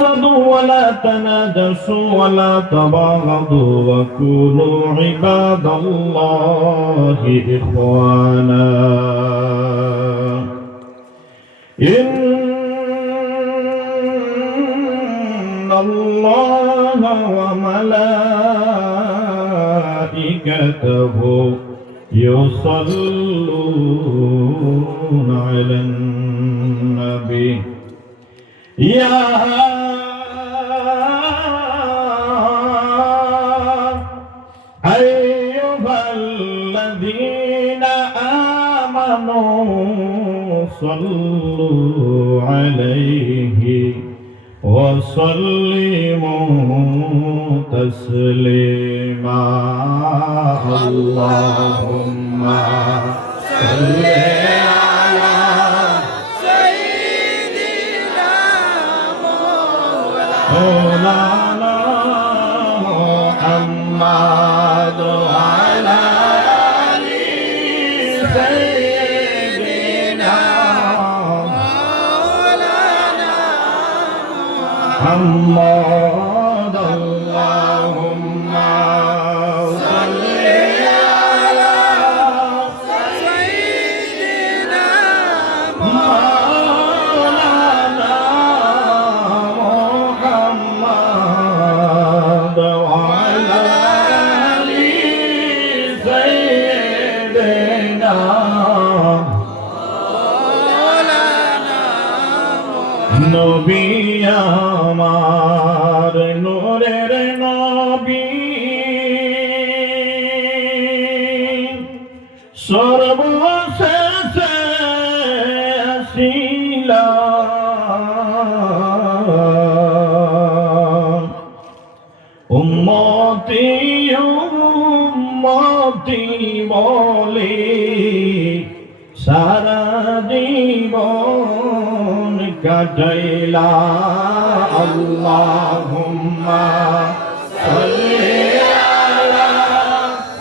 تحاسدوا ولا تناجشوا ولا تباغضوا وكونوا عباد الله إخوانا إن الله وملائكته يصلون على النبي يا أيها الذين آمنوا صلوا عليه وسلموا تسليما اللهم صل على سيدنا مولانا محمد وعلى آل سيدنا مولانا محمد اللهم صل على سيدنا مولانا محمد وعلى آل سيدنا নবী আমার নূরের নবী সর্বশেষে আসিলা উম্মতি উম্মতি বলে সারা জীবন কাটাইলা আল্লাহুম্মা সাল্লি আলা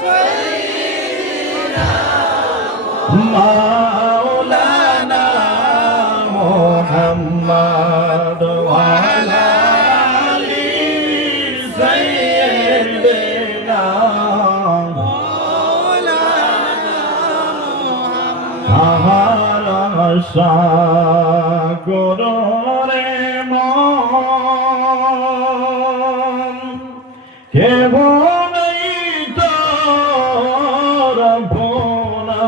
সাইয়্যিদিনা মাওলানা মুহাম্মদ ওয়া আলা আলি সাইয়্যিদিনা সাগরে মন কেবল তোর ভোলা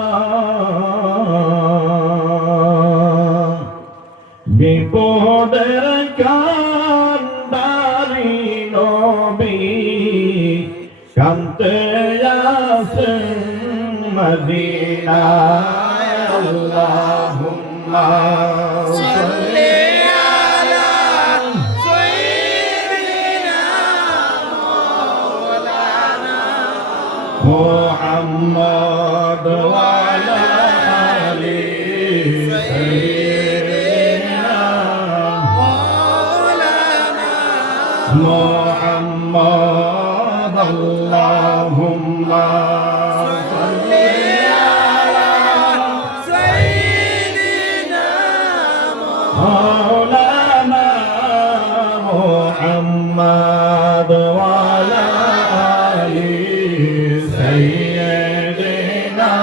বিপদের কান্ডারি নবী কান্তে আছেন মদিনায় আল্লাহুম্মা সাল্লি আলা সাইয়্যিদিনা মাওলানা মুহাম্মদ ওয়া আলা আলি সাইয়্যিদিনা মাওলানা মুহাম্মদ আল্লাহুম্মা مولانا محمد وعلى آل سيدنا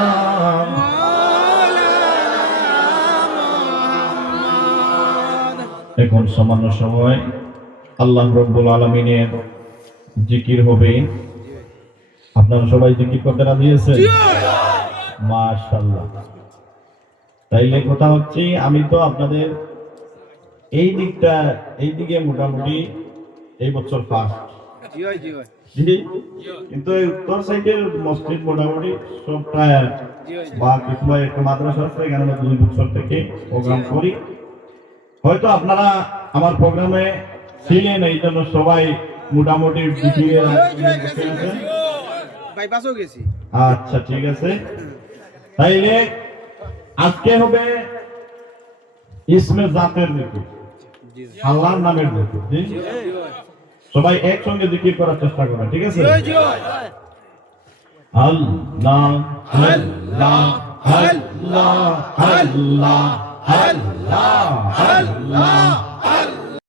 এখন সামান্য সময় আল্লাহ রাব্বুল আলামিনের জিকির হবে। আপনারা সবাই জিকির করতে রাজি আছেন? মাশাআল্লাহ। তাইলে কথা হচ্ছে আমি তো আপনাদের এইদিকে মোটামুটি এই বছর ফার্স্ট, কিন্তু এই উত্তর সাইডের মসজিদ মোটামুটি সব প্রায় বা কিছু একটা মাদ্রাসা আছে, এখানে 2 বছর থেকে প্রোগ্রাম করি। হয়তো আপনারা আমার প্রোগ্রামে ছিলেন, এই জন্য সবাই মোটামুটি আচ্ছা ঠিক আছে। তাইলে আজকে হবে ইসমে জাতের জিকির, আল্লাহর নামের জিকির। সবাই একসঙ্গে জিকির করার চেষ্টা করবেন, ঠিক আছে? আল্লাহ আল্লাহ আল্লাহ আল্লাহ আল্লাহ আল্লাহ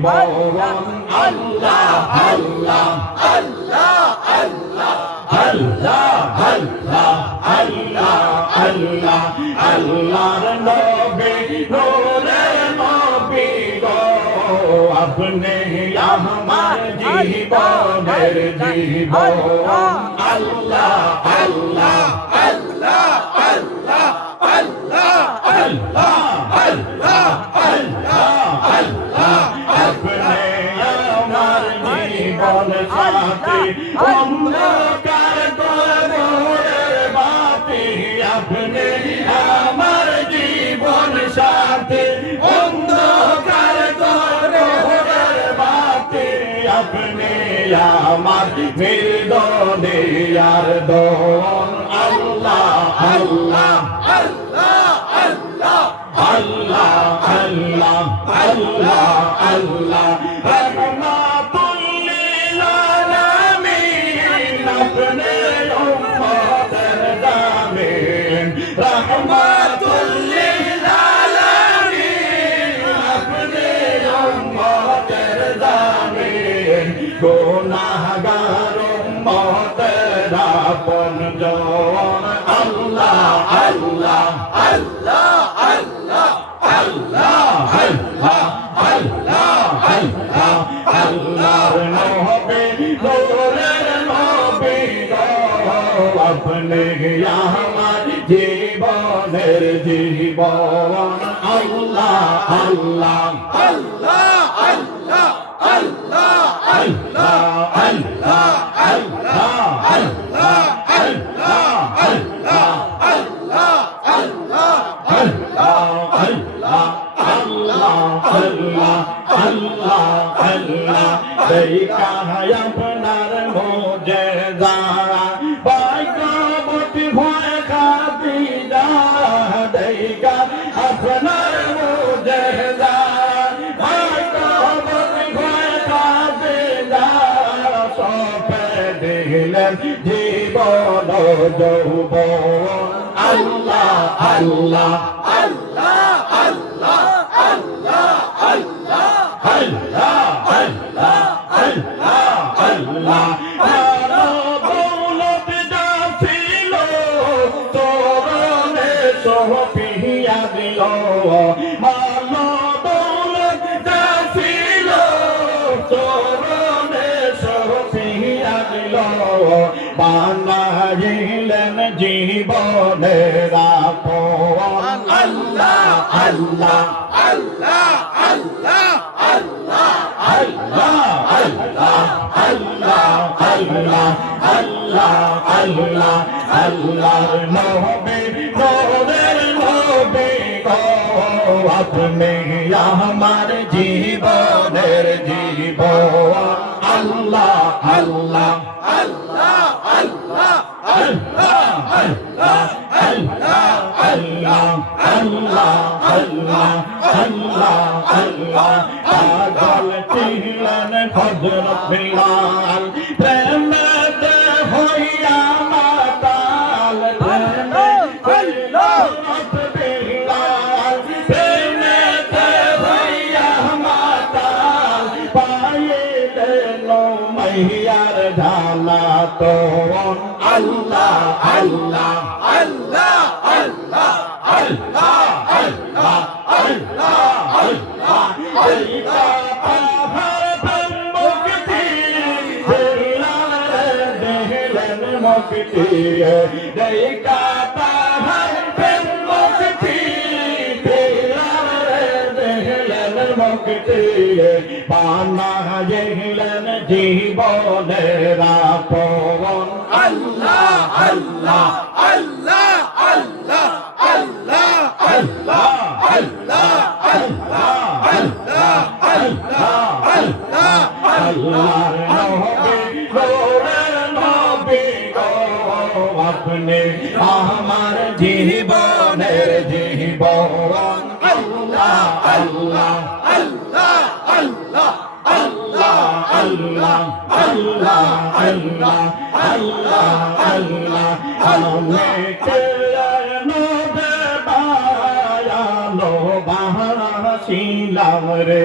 জীবন আল্লাহ আল্লাহ আল্লাহ আল্লাহ আল্লাহ আল্লাহ আল্লাহ আল্লাহ আল্লাহর নবী নূরের নবী গো আপনি আমার জীবনের জীবন আল্লাহ আল্লাহ আল্লাহ আল্লাহ আল্লাহ আল্লাহ আল্লাহ আল্লাহ আল্লাহ আপনি আমার জীবন সাথী অন্ধকার কবরের বাতি আপনি আমার জীবন সাথী অন্ধকার কবরের বাতি আপনি আমার মৃদনিয়ার দোন আল্লাহ আল্লাহ আল্লাহ আল্লাহ আল্লাহ আল্লাহ আল্লাহ আল্লাহ রহমাতুল লিল আলামিন আপনি উম্মতের দামিন রহমাতুল লিল আলামিন আপনি উম্মতের দামিন গুনাহগার উম্মতের আপনজন আল্লাহ আল্লাহ আল্লাহ আল্লাহ আল্লাহ আল্লাহ আল্লাহ আল্লাহ আল্লাহর নবী নূরের নবী গো আপনি আমার জীবনের জীবন আল্লাহ আল্লাহ আল্লাহ আল্লাহ আল্লাহ আল্লাহ আল্লাহ আল্লাহ আল্লাহ আল্লাহ আল্লাহ আল্লাহ আল্লাহ আল্লাহ আল্লাহ আল্লাহ আল্লাহ আল্লাহ দেখা আপনার মুজিজা বাইকাবতি ভয় খাদিজা দেখা আপনার মুজিজা বাইকাবতি ভয় খাদিজা সপে দিলেন জীবন যৌবন আল্লাহ আল্লাহ আল্লাহ আল্লাহ আল্লাহ আল্লাহ আল্লাহ আল্লাহ আল্লাহ আল্লাহ দৌলত যাছিল তোরনে সোহপিয়া দিল মাল দৌলত যাছিল তোরনে সোহপিয়া দিল বানাইলেন জীবনের আপন আল্লাহ আল্লাহ আল্লাহ আল্লাহ আল্লাহ আল্লাহ আল্লাহ আল্লাহ আল্লাহ আল্লাহ আল্লাহ আল্লাহর নবী নূরের নবী গো আপনি আমার জীবনের জীবন আল্লাহ আল্লাহ আল্লাহ আল্লাহ আল্লাহ আল্লাহ আল্লাহ আল্লাহ আল্লাহ আল্লাহ আল্লাহ আল্লাহ পাগল ছিলেন হযরত বিলাল প্রেমেতে হইয়া মাতাল হযরত বিলাল প্রেমেতে হইয়া মাতাল পাইলেন মাইয়ার ঢালা তো আল্লাহ আল্লাহ আল্লাহ আল্লাহ আল্লাহ আল্লাহ আল্লাহ আল্লাহ এইটা পাহাড় মুক্তি দেহলেন মুক্তি এইটা পাহাড় মুক্তি দেহলেন মুক্তি বানাইলেন জীবনের আপন আল্লাহ আল্লাহ আল্লাহ আল্লাহ আল্লাহ আল্লাহ আল্লাহ আল্লাহ আল্লাহ আল্লাহ আল্লাহ আল্লাহর নবী নূরের নবী গো আপনি আমার জীবনের জীবন আল্লাহ আল্লাহ আল্লাহ আল্লাহ আল্লাহ আল্লাহ আল্লাহ আল্লাহ আল্লাহ আল্লাহ আমাকে নবে বায়ালো বাহাসিল পাইলাম রে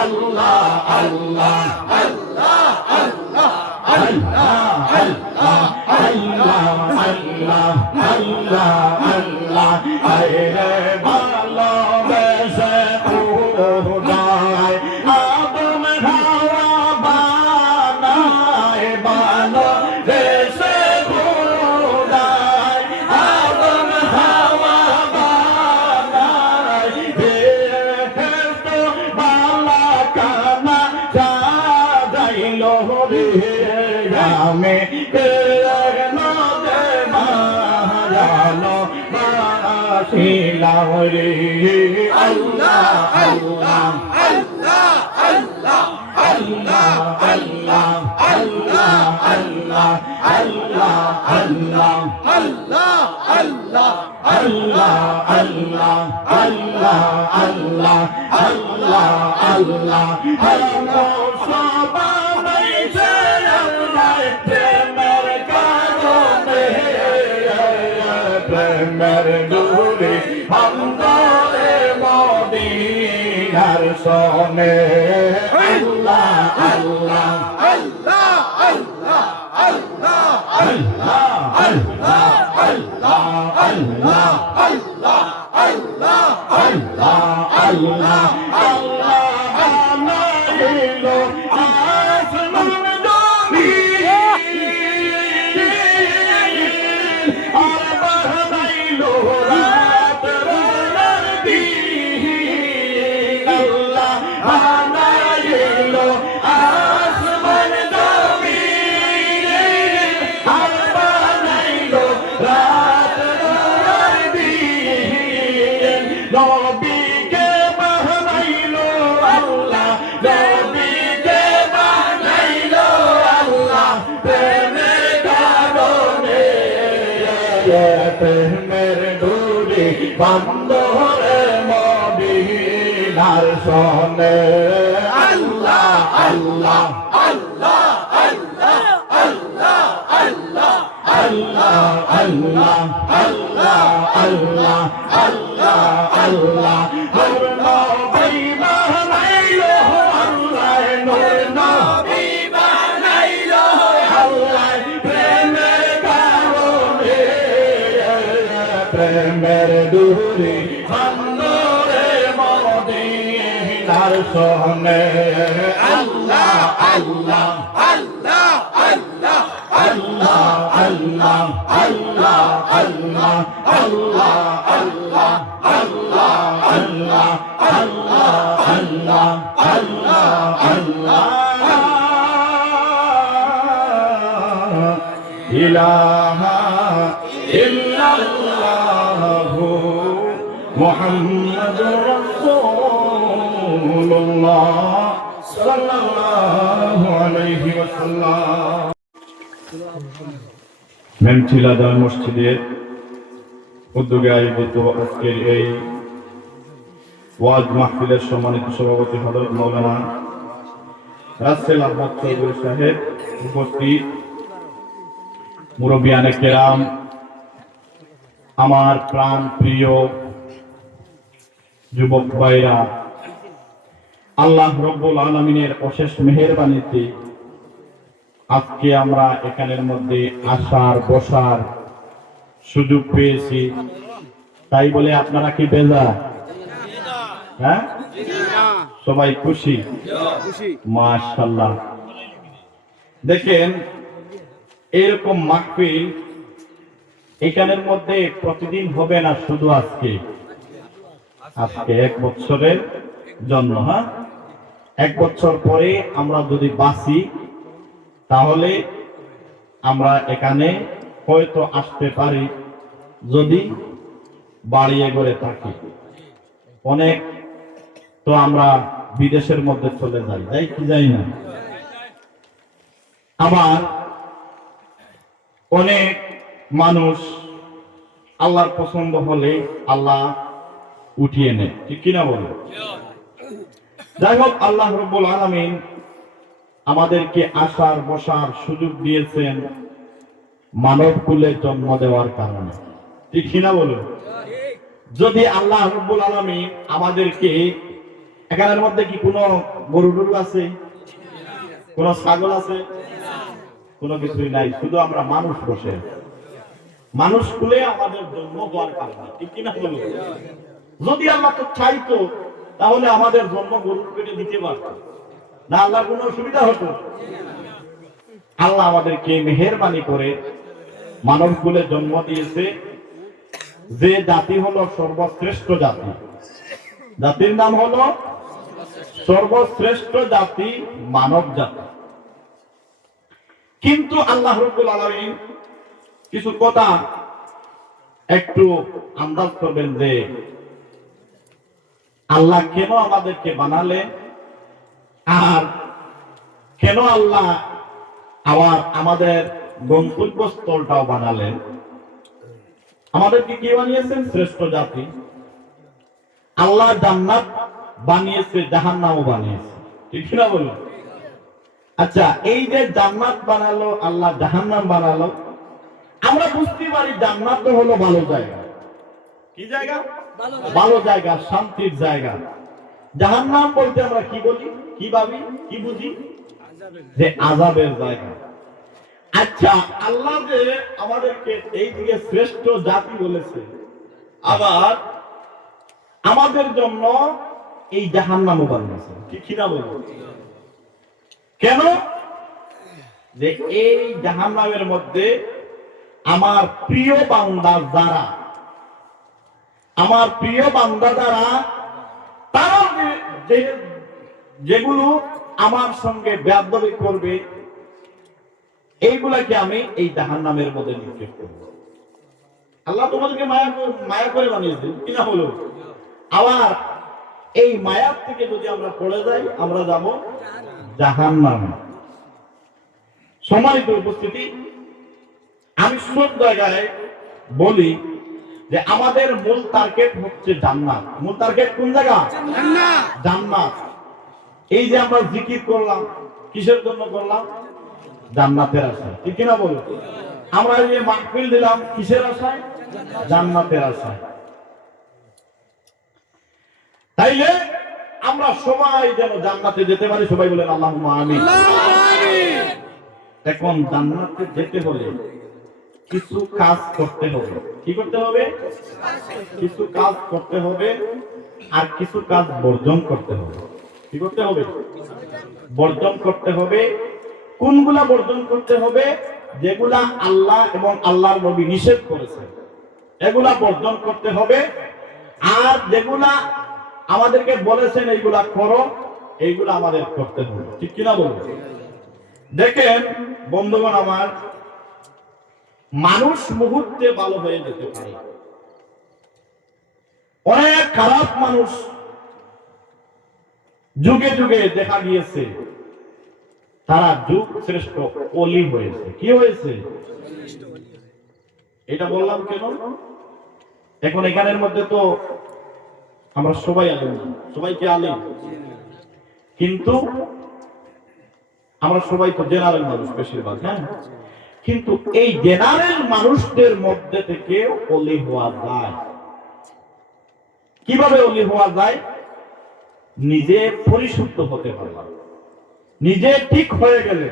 আল্লাহ আল্লাহ আল্লাহ আল্লাহ আল্লাহ আল্লাহ আল্লাহ আল্লাহ আল্লাহ আল্লাহ আরে ভালোবেসে খুদায় আদম হাওয়া বানায় ভালোবেসে খুদায় আদম হাওয়া বানায় বেহেশত বালা কানা সাজাইল রে আমি নদে মারানো বাসিলাম রে আল্লাহ আল্লাহ আল্লাহ আল্লাহ আল্লাহ আল্লাহ আল্লাহ আল্লাহ আল্লাহ আল্লাহ আল্লাহ আল্লাহ আল্লাহ আল্লাহ আল্লাহ আল্লাহ আল্লাহ আল্লাহ আল্লাহ সবাই প্রেমের কারণে প্রেমের ডুরে অন্তরে মদিনার সনে আল্লাহ আল্লাহ আল্লাহ আল্লাহ আল্লাহ আল্লাহ আল্লাহ আল্লাহ আল্লাহ আল্লাহ আল্লাহ আল্লাহ আল্লাহ আল্লাহ বানাইলো আসমান জমিন আর বানাইলো রাত রাত দিন আল্লাহ বানাইলো আসমান জমিন আর বানাইলো রাত রাত দিন নবীকে বানাইলো আল্লাহ নবীকে বানাইলো আল্লাহ প্রেমের কারণে প্রেমের ডুরি বন্দরে মদিনার সনে আল্লাহ আল্লাহ আল্লাহ আল্লাহ আল্লাহ আল্লাহ আল্লাহ আল্লাহ আল্লাহ আল্লাহ আল্লাহ আল্লাহ নূর নবী বানাইলো আল্লাহ নূর নবী বানাইলো আল্লাহ প্রেমের কারণে প্রেমের ডুরি বন্দরে মদিনার সনে আল্লাহ আল্লাহ আল্লাহ আল্লাহ আল্লাহ আল্লাহ আল্লাহ আল্লাহ আল্লাহ আল্লাহ আল্লাহ আল্লাহ আল্লাহ আল্লাহ আল্লাহ আল্লাহ ইলাহা ইল্লাল্লাহু মুহাম্মাদুর রাসূলুল্লাহ সাল্লাল্লাহু আলাইহি ওয়াসাল্লাম। মেমচিলাদা মসজিদের উদ্যোগে আয়োজিত আজকের এই ওয়াজ মাহফিলের সম্মানিত সভাপতি হযরত মাওলানা রাসেল আহমদ চৌধুরী সাহেব উপস্থিত, মুরব্বিয়ানে কেরাম, আমার প্রাণ প্রিয় যুবক ভাইরা, আল্লাহ রব্বুল আলামিনের অশেষ মেহেরবানিতে আজকে আমরা এখানের মধ্যে আসার বসার সুযোগ পেয়েছি। তাই বলে আপনারা কি বেজা? হ্যাঁ, সবাই খুশি? মাশাআল্লাহ। দেখেন, এরকম মাহফিল এখানের মধ্যে প্রতিদিন হবে না, শুধু আজকে আজকে 1 বছরের জন্য। হ্যাঁ, 1 বছর পরে আমরা যদি বাঁচি তাহলে আমরা এখানে হয়তো আসতে পারি, যদি বাড়িয়ে গড়ে থাকি। অনেক তো আমরা বিদেশের মধ্যে চলে যাই, তাই কি যাই না? আবার অনেক মানুষ আল্লাহর পছন্দ হলে আল্লাহ উঠিয়ে নেয়, ঠিক কিনা বলে? যাই হোক, আল্লাহ রাব্বুল আলামিন আমাদেরকে আসার বসার সুযোগ দিয়েছেন মানব কুলে জন্ম দেওয়ার কারণে, ঠিক কিনা বলে? যদি আল্লাহ রাব্বুল আলামিন আমাদেরকে এখানের মধ্যে কি কোনো গরু টরু আছে, কোন ছাগল আছে? কোনো কিছুই নাই, শুধু আমরা মানুষ বসে আছি। মানুষ কুলে আমাদের জন্ম হওয়ার কারণে, ঠিক কিনা বলো? যদি আল্লাহ তো চাইতো তাহলে আমাদের জন্ম গরুর পেটে দিতে পারত না, আল্লাহর কোনো অসুবিধা হতো? আল্লাহ আমাদেরকে মেহেরবানি করে মানব কুলে জন্ম দিয়েছে, যে জাতি হলো সর্বশ্রেষ্ঠ জাতি। জাতির নাম হলো সর্বশ্রেষ্ঠ জাতি, মানব জাতি। কিন্তু আল্লাহ রাব্বুল আলামিন কিছু কথা একটু আন্দাজ করবেন যে আল্লাহ কেন আমাদেরকে বানালেন, আর কেন আল্লাহ আবার আমাদের গন্তব্যস্থলটাও বানালেন। আমাদেরকে কি বানিয়েছেন? শ্রেষ্ঠ জাতি। আল্লাহ জান্নাত বানিয়েছে, জাহান্নামও বানিয়েছে, ঠিক না বলুন? আচ্ছা, এই যে জান্নাত বানালো আল্লাহ, জাহান্নাম বানালো, আমরা বুঝতে পারি জান্নাত হলো ভালো জায়গা। কি জায়গা? ভালো জায়গা, শান্তির জায়গা। জাহান্নাম বলতে আমরা কি বলি, কি ভাবি, কি বুঝি? যে আযাবের জায়গা। আচ্ছা, আল্লাহ যে আমাদেরকে এই দিকে শ্রেষ্ঠ জাতি বলেছে, আবার আমাদের জন্য এই জাহান্নামও বানিয়েছে, ঠিক না বলবো? কেন? যে এই জাহান্নামের মধ্যে আমার প্রিয় বান্দা যারা, আমার প্রিয় বান্দা যারা, তারা যেগুলো আমার সঙ্গে বেয়াদবি করবে, এইগুলাকে আমি এই জাহান্নামের মধ্যে নিক্ষেপ করব। আল্লাহ তোমাদেরকে মায়া করে বানিয়েছেন, কিনা হলো? আবার এই মায়ার থেকে যদি আমরা পড়ে যাই, আমরা যাব জাহান্নামে। সম্মানিত উপস্থিতি, আমি সব জায়গায় বলি যে আমাদের মূল টার্গেট হচ্ছে জান্নাত। মূল টার্গেট কোন জায়গা? জান্নাত। এই যে আমরা জিকির করলাম, কিসের জন্য করলাম? জান্নাতের আশায়, ঠিক কিনা বলো? আমরা এই যে মাহফিল দিলাম, কিসের আশায়? জান্নাতের আশায়। তাইলে আমরা সবাই যেন জান্নাতে যেতে পারি, সবাই বলেন আল্লাহুম্মা আমিন। এখন জান্নাতে যেতে হলে কিছু কাজ করতে হবে। কি করতে হবে? কিছু কাজ করতে হবে, আর কিছু কাজ বর্জন করতে হবে। কি করতে হবে? বর্জন করতে হবে। কোনগুলা বর্জন করতে হবে? যেগুলা আল্লাহ এবং আল্লাহর নবী নিষেধ করেছে, এগুলা বর্জন করতে হবে। আর যেগুলা আমাদেরকে বলেছেন এইগুলা করো, এইগুলা আমাদের করতে হবে, ঠিক কিনা বলবো? দেখেন বন্ধুগণ আমার, মানুষ মুহূর্তে ভালো হয়ে যেতে পারে। অনেক খারাপ মানুষ যুগে যুগে দেখা গিয়েছে, তারা যুগ শ্রেষ্ঠ ওলি হয়েছে। কি হয়েছে? এটা বললাম কেন? এখন এখানের মধ্যে তো আমরা সবাই আলেম, সবাই কি আলেম? কিন্তু আমরা সবাই তো জেনারেল মানুষ বেশিরভাগ, হ্যাঁ? কিন্তু এই জেনারেল মানুষদের মধ্যে থেকে ওলি হওয়া যায়। কিভাবে ওলি হওয়া যায়? নিজে পরিশুদ্ধ হতে পারলাম, নিজে ঠিক হয়ে গেলে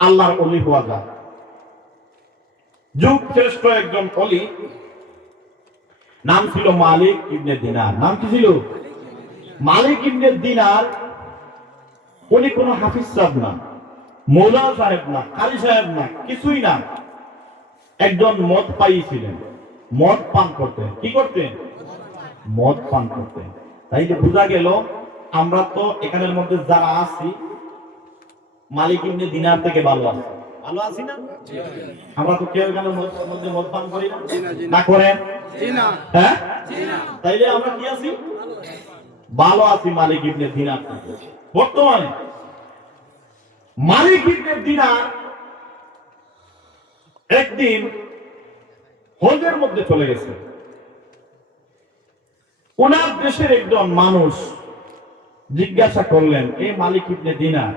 আল্লাহর ওলি হওয়া যায়। যুগ শ্রেষ্ঠ একজন ওলি, নাম ছিল মালিক ইবনে দিনার। নাম কি ছিল? মালিক ইবনে দিনার। উনি কোন হাফিজ সাহেব না, মৌলা সাহেব না, কারি সাহেব না, কিছুই না। একজন মদ পাই ছিলেন, মদ পান করতেন। কি করতেন? মদ পান করতেন। তাই যে বোঝা গেল আমরা তো এখানের মধ্যে যারা আছি, মালিক ইবনে দিনার থেকে ভালো আছি। ভালো আছি না? আমরা তো কেউ এখানে মধ্যে মদ পান করি না, না করেন? হ্যাঁ, তাইলে আমরা কি আছি? ভালো আছি মালিক ইবনে দিনার থেকে। বর্তমানে মালিক ইবনে দিনার একদিন হজের মধ্যে চলে গেছে। ওনার দেশের একজন মানুষ জিজ্ঞাসা করলেন, এ মালিক ইবনে দিনার,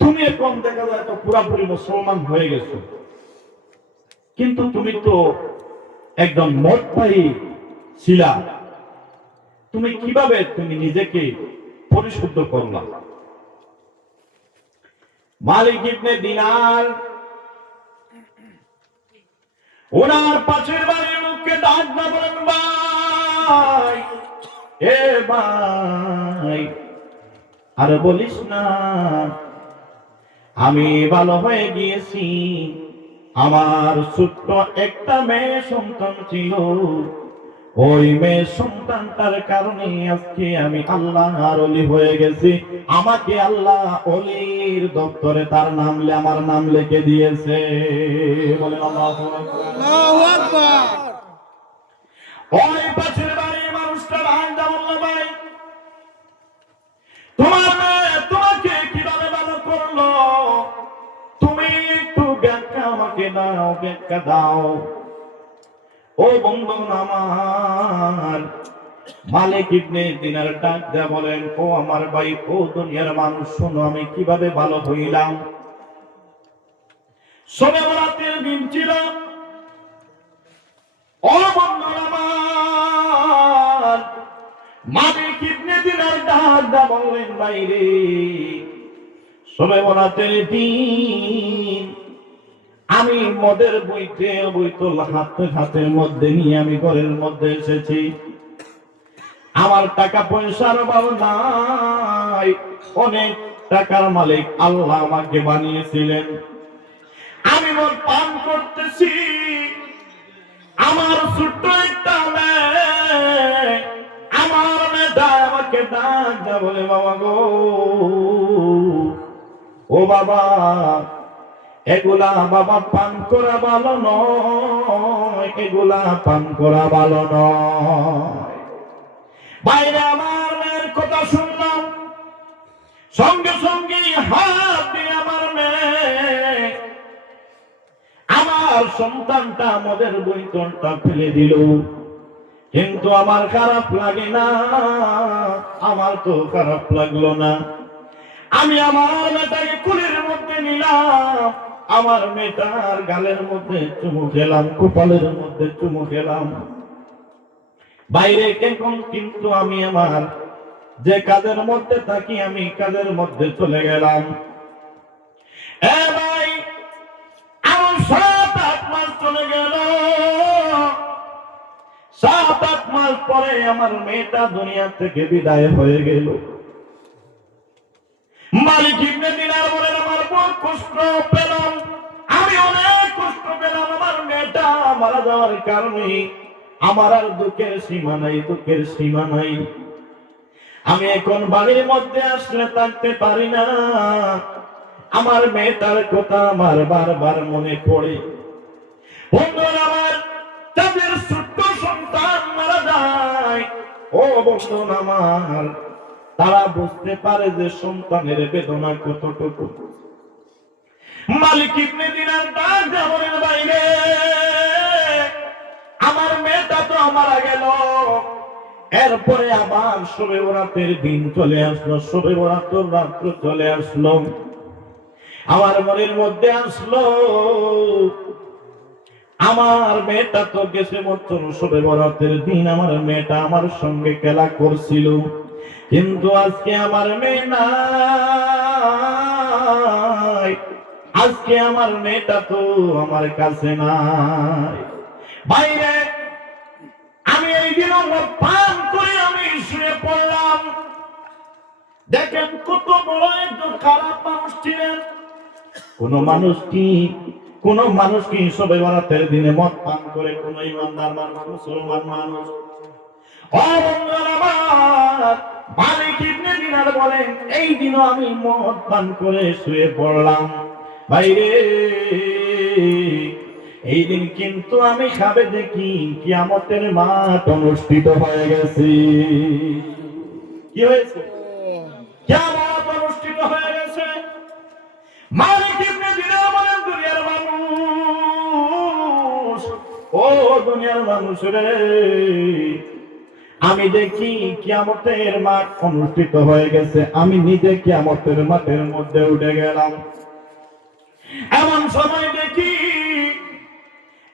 তুমি এখন দেখা যায় তো পুরাপুরি মুসলমান হয়ে গেছো, কিন্তু তুমি তো একজন মদপায়ী ছিলা, তুমি কিভাবে তুমি নিজেকে পরিশুদ্ধ করলা? মালিক ইবনে দিনার ওনার পাশের বাড়ির লোককে ডাক না বলেন, ভাই এ ভাই আর বলিস না, আমি ভালো হয়ে গিয়েছি। আমার ছোট্ট একটা মেয়ে সন্তান ছিল, ওই মেয়ে সন্তানটার কারণে আজকে আমি আল্লাহর ওলি হয়ে গেছি। আমাকে আল্লাহ ওলির দপ্তরে তার নাম আমার নাম লিখে দিয়েছে। বলেন আল্লাহু আকবার। ওই পাশের বাড়ির মানুষটা ভাঙা বলল, ভাই তোমার মেয়ে তোমাকে কিভাবে ভালো করলো? তুমি একটু ব্যাখ্যা আমাকে দাও, ব্যাখ্যা দাও। ও বন্ধু আমার, মালিক ইবনে দিনার ডাক দেয়া বলেন, ও আমার ভাই, ও দুনিয়ার মানুষ, শোনো আমি কিভাবে ভালো হইলাম। শোনে বরাতের দিন ছিল। ও বন্ধু আমার, মালিক ইবনে দিনার ডাক দেয়া বললেন, ভাই রে, শোনে বরাতের দিন আমি মদের বইতল হাতের মধ্যে নিয়ে আমি ঘরের মধ্যে এসেছি। আমার টাকা পয়সার অভাব নাই, অনেক টাকার মালিক আল্লাহ আমাকে বানিয়েছিলেন। আমি মদ পান করতেছি। আমার ছোট্ট একটা মেয়ে, আমার মেয়েটা আমাকে ডাক দেয়া বলে, বাবা গো, ও বাবা, এগুলা বাবা পান করা ভালো নয়, এগুলা পান করা ভালো নয়। বাইরে আমার মেয়ের কথা শুনলাম, সঙ্গে সঙ্গে হাত দিয়ে আমার মেয়ে আমার সন্তানটা মদের বইতলটা ফেলে দিল। কিন্তু আমার খারাপ লাগে না, আমার তো খারাপ লাগলো না। আমি আমার মেয়েটাকে কুলের মধ্যে নিলাম, আমার মেয়েটার গালের মধ্যে চুমু খেলাম, কপালের মধ্যে চুমু খেলাম। বাইরে কেমন, কিন্তু আমি আমার যে কাজের মধ্যে থাকি আমি কাজের মধ্যে চলে গেলাম। এ ভাই, আমার 7-8 মাস চলে গেল। 7-8 মাস পরে আমার মেয়েটা দুনিয়া থেকে বিদায় হয়ে গেল। মালিক ইবনে দিনার বলেন, আমার বড় কষ্ট পেলাম, আমি অনেক কষ্ট পেলাম। আমার মেয়েটা মারা যাওয়ার কারণে আমার আর দুঃখের সীমা নাই, দুঃখের সীমা নাই। আমি এখন বাড়ির মধ্যে আসলে থাকতে পারি না। আমার মেয়েটার কথা আমার বারবার মনে পড়ে। বন্ধুরা আমার, তাদের ছোট্ট সন্তান মারা যায়, ও বন্ধু আমার, তারা বুঝতে পারে যে সন্তানের বেদনা কতটুকু। মালিক ইবনে দিনার ডাক দেয়া বলেন, বাইরে আমার মেয়েটা তো মারা গেল। এরপরে আবার শবে বরাতের দিন চলে আসলো, শবে বরাতের রাত্র চলে আসলো। আমার মনের মধ্যে আসলো, আমার মেয়েটা তো গেছে বছর শবে বরাতের দিন আমার মেয়েটা আমার সঙ্গে খেলা করছিল, কিন্তু আজকে আমার মেয়ে নাই। আজকে আমার মেয়েটা তো আমার কাছে নাই। বাইরে আমি এই দিন পান করে আমি শুয়ে পড়লাম। দেখেন কত বড় একজন খারাপ মানুষ ছিলেন। কোন মানুষ কি শবে বরাতের দিনে মদ পান করে? কোন ইমানদার মানুষ, মুসলমান মানুষ? মালিক ইবনে দিনার বলেন, এই দিনও আমি মদ পান করে শুয়ে পড়লাম। বাইরে এই দিন কিন্তু আমি খাবে দেখি কিয়ামতের মাঠ অনুষ্ঠিত হয়ে গেছে। কি হয়েছে? কিয়ামত অনুষ্ঠিত হয়ে গেছে। মালিক ইবনে দিনার বলেন, দুনিয়ার মানুষ, ও দুনিয়ার মানুষ রে, আমি দেখি কিয়ামতের মাঠ অনুষ্ঠিত হয়ে গেছে। আমি নিজে কিয়ামতের মাঠের মধ্যে উঠে গেলাম। এমন সময় দেখি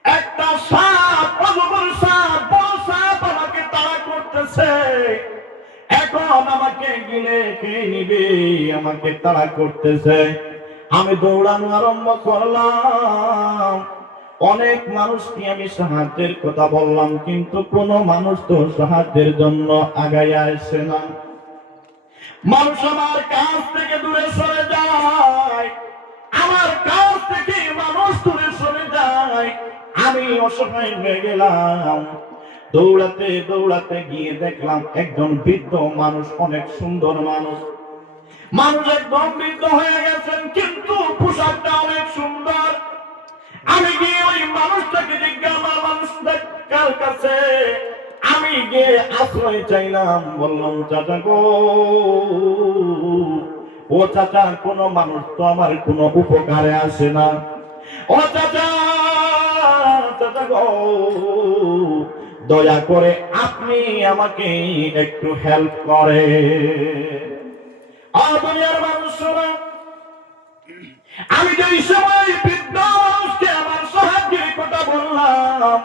একটা সাপ, অজগর সাপ, বড় সাপ আমাকে তাড়া করতেছে। আমাকে গিলে খেয়ে নিবে, আমাকে তাড়া করতেছে। আমি দৌড়ানো আরম্ভ করলাম। অনেক মানুষকে আমি সাহায্যের কথা বললাম, কিন্তু কোনো মানুষ তো সাহায্যের জন্য আগায় আসে না। মানুষ আমার কাছ থেকে দূরে সরে যায়, আমার কাছ থেকে মানুষ দূরে সরে যায়। আমি অসহায় হয়ে গেলাম। দৌড়াতে দৌড়াতে গিয়ে দেখলাম একজন বৃদ্ধ মানুষ, অনেক সুন্দর মানুষ। মানুষ একদম বৃদ্ধ হয়ে গেছেন, কিন্তু পোশাকটা অনেক সুন্দর। আমি গিয়ে ওই মানুষটাকে জিজ্ঞাসা, মানুষটার কাছে আমি গিয়ে আশ্রয় চাইলাম। বললাম, চাচা গো, ও চাচা, কোন মানুষ তো আমার কোন উপকারে আসে না। ও চাচা, চাচা গো, দয়া করে আপনি আমাকে একটু হেল্প করে। দুনিয়ার মানুষরা, আমি যে সময় বৃদ্ধ মানুষকে আমার সাহায্যের কথা বললাম,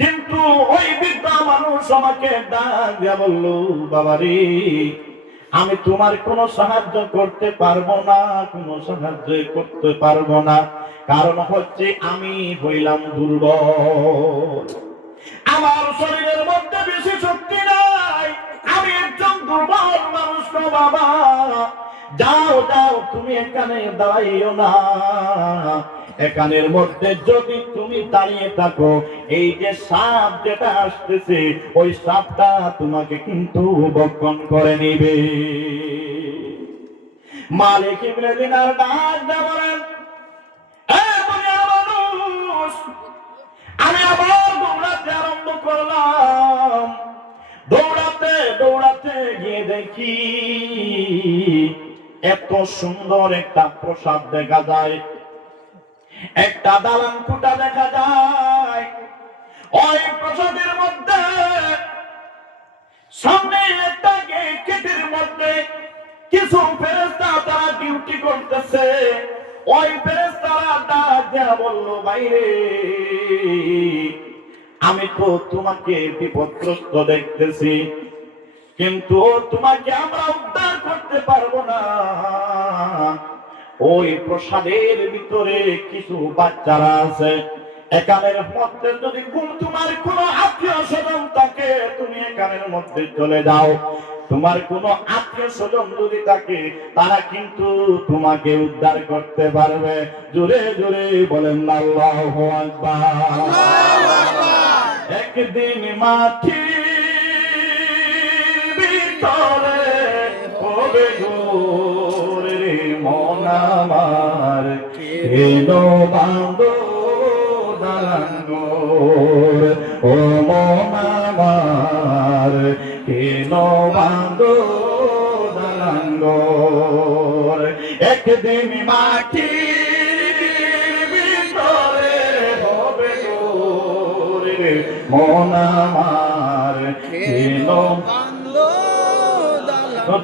কিন্তু ওই বৃদ্ধ মানুষ আমাকে ডাক দিয়া বলল, বাবারে, আমি তোমার কোনো সাহায্য করতে পারবো না, কোনো সাহায্য করতে পারবো না। কারণ হচ্ছে আমি হইলাম দুর্বল, আমার শরীরের মধ্যে বেশি শক্তি নাই, আমি একজন দুর্বল মানুষ গো বাবা। যাও যাও, তুমি এখানে দাঁড়াইও না। এখানের মধ্যে যদি তুমি দাঁড়িয়ে থাকো, এই যে সাপ যেটা আসতেছে, ওই সাপটা তোমাকে কিন্তু ভক্ষণ করে নিবে। মালিক ইবনে দিনার ডাক দিয়ে বলেন, মানুষ, আমি আবার দৌড়াতে আরম্ভ করলাম। দৌড়াতে দৌড়াতে গিয়ে দেখি এত সুন্দর একটা প্রসাদ দেখা যায়, একটা দালান কোঠা দেখা যায়। ওই প্রসাদের মধ্যে সামনে একটা গেটের মধ্যে কিছু ফেরেশতা তারা ডিউটি করতেছে। ওই ফেরেশতারা ডাক দেয়া বলল, বাইরে, আমি তো তোমাকে বিপদগ্রস্ত দেখতেছি, কিন্তু তোমাকে আমরা উদ্ধার করতে পারবো না। ওই প্রসাদের ভিতরে কিছু বাচ্চারা আছে, এখানের মধ্যে যদি তোমার কোনো আত্মীয় স্বজন থাকে, তুমি এখানের মধ্যে চলে যাও। তোমার কোনো আত্মীয় স্বজন যদি থাকে, তারা কিন্তু তোমাকে উদ্ধার করতে পারবে। জোরে জোরে বলেন আল্লাহু আকবার। একদিন মাটির ভিতরে হবে গোরে মন আমার, কেন বাঁধো দালান ঘর, ও মন আমার, কেন বাঁধো দালান ঘর। একদিন মাটির ভিতরে হবে গোরে মন আমার, কেন বাঁধো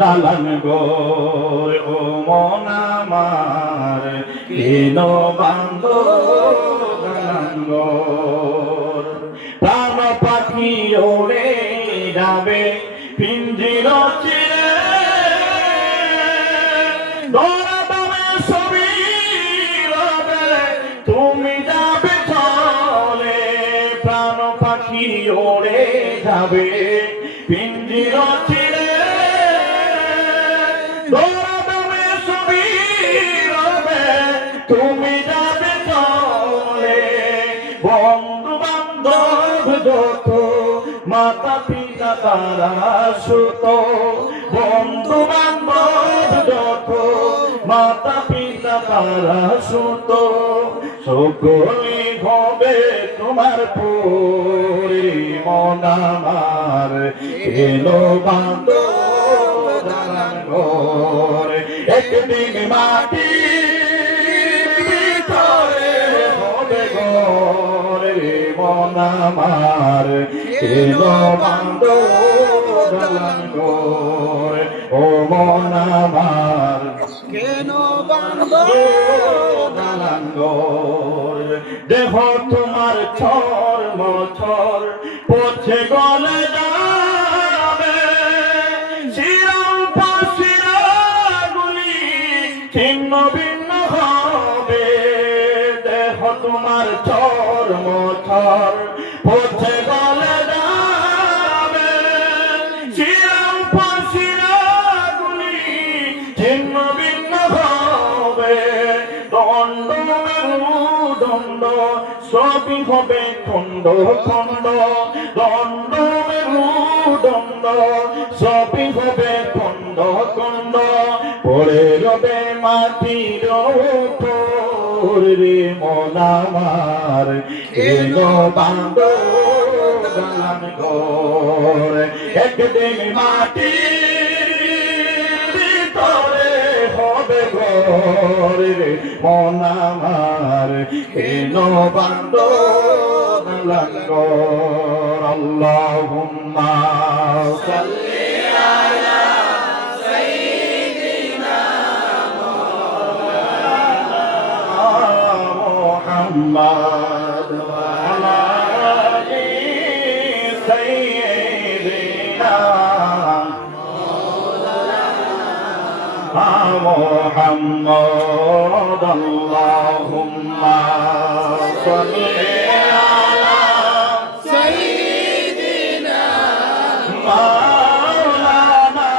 দালান ঘর, ও মন আমার, কেন বাঁধো দালান ঘর। প্রাণ পাখি ওড়ে যাবে পিঞ্জির চিরে, দৌড়াবে ছবি রবে, তুমি যাবে চলে। প্রাণ পাখি ওড়ে যাবে পিঞ্জির চিরে, দৌড়াবে ছবি রবে, তুমি যাবে চলে। বন্ধু বান্ধব যত, মাতা পিতা তারা সুত, বন্ধু বান্ধব যত, মাতা পিতা তারা সুত, সকলে হবে তোমার পরে মন আমার, এলো বাঁধো দালান ঘর। একদিন মাটির ভিতরে হবে ঘর, মন আমার, এলো বাঁধো দালান ঘর, ও মন আমার, কেন বাঁধো দালান ঘর। দেহ তোমার চর্ম ছর পচে গলে যাবে, বছর বছর পথে গলে যাবে শিরাম পশিরাগুলি ছিন্ন ভিন্ন হবে দণ্ড মেরুদণ্ড সবই হবে খণ্ড খণ্ড দণ্ড মেরুদণ্ড সবই হবে খণ্ড খণ্ড পড়ে রবে মাটির উপর রে মন আমার কেন বাঁধ দালান ঘর একদিন মাটির ভিতরে হবে ঘর রে মন আমার কেন বাঁধ দালান ঘর আল্লাহুম্মা সাল্লি আলা সাইয়্যিদিনা মুহাম্মাদ ওয়া আলা আলি সাইয়্যিদিনা মুহাম্মাদ আল্লাহুম্মা সাল্লি আলা সাইয়্যিদিনা মাওলানা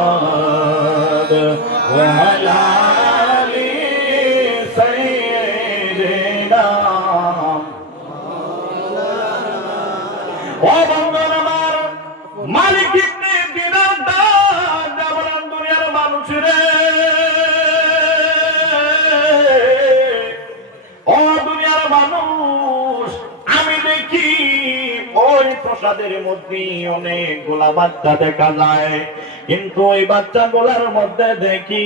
মুহাম্মাদ ওয়া আলা আলি সাইয়্যিদিনা ও বন্ধুরা আমার মালিক ইবনে দিনার জাবরান দুনিয়ার মানুষরে ও দুনিয়ার মানুষ আমি দেখি ওই প্রসাদের মধ্যে অনেকগুলা বাচ্চা দেখা যায় কিন্তু ওই বাচ্চাগুলার মধ্যে দেখি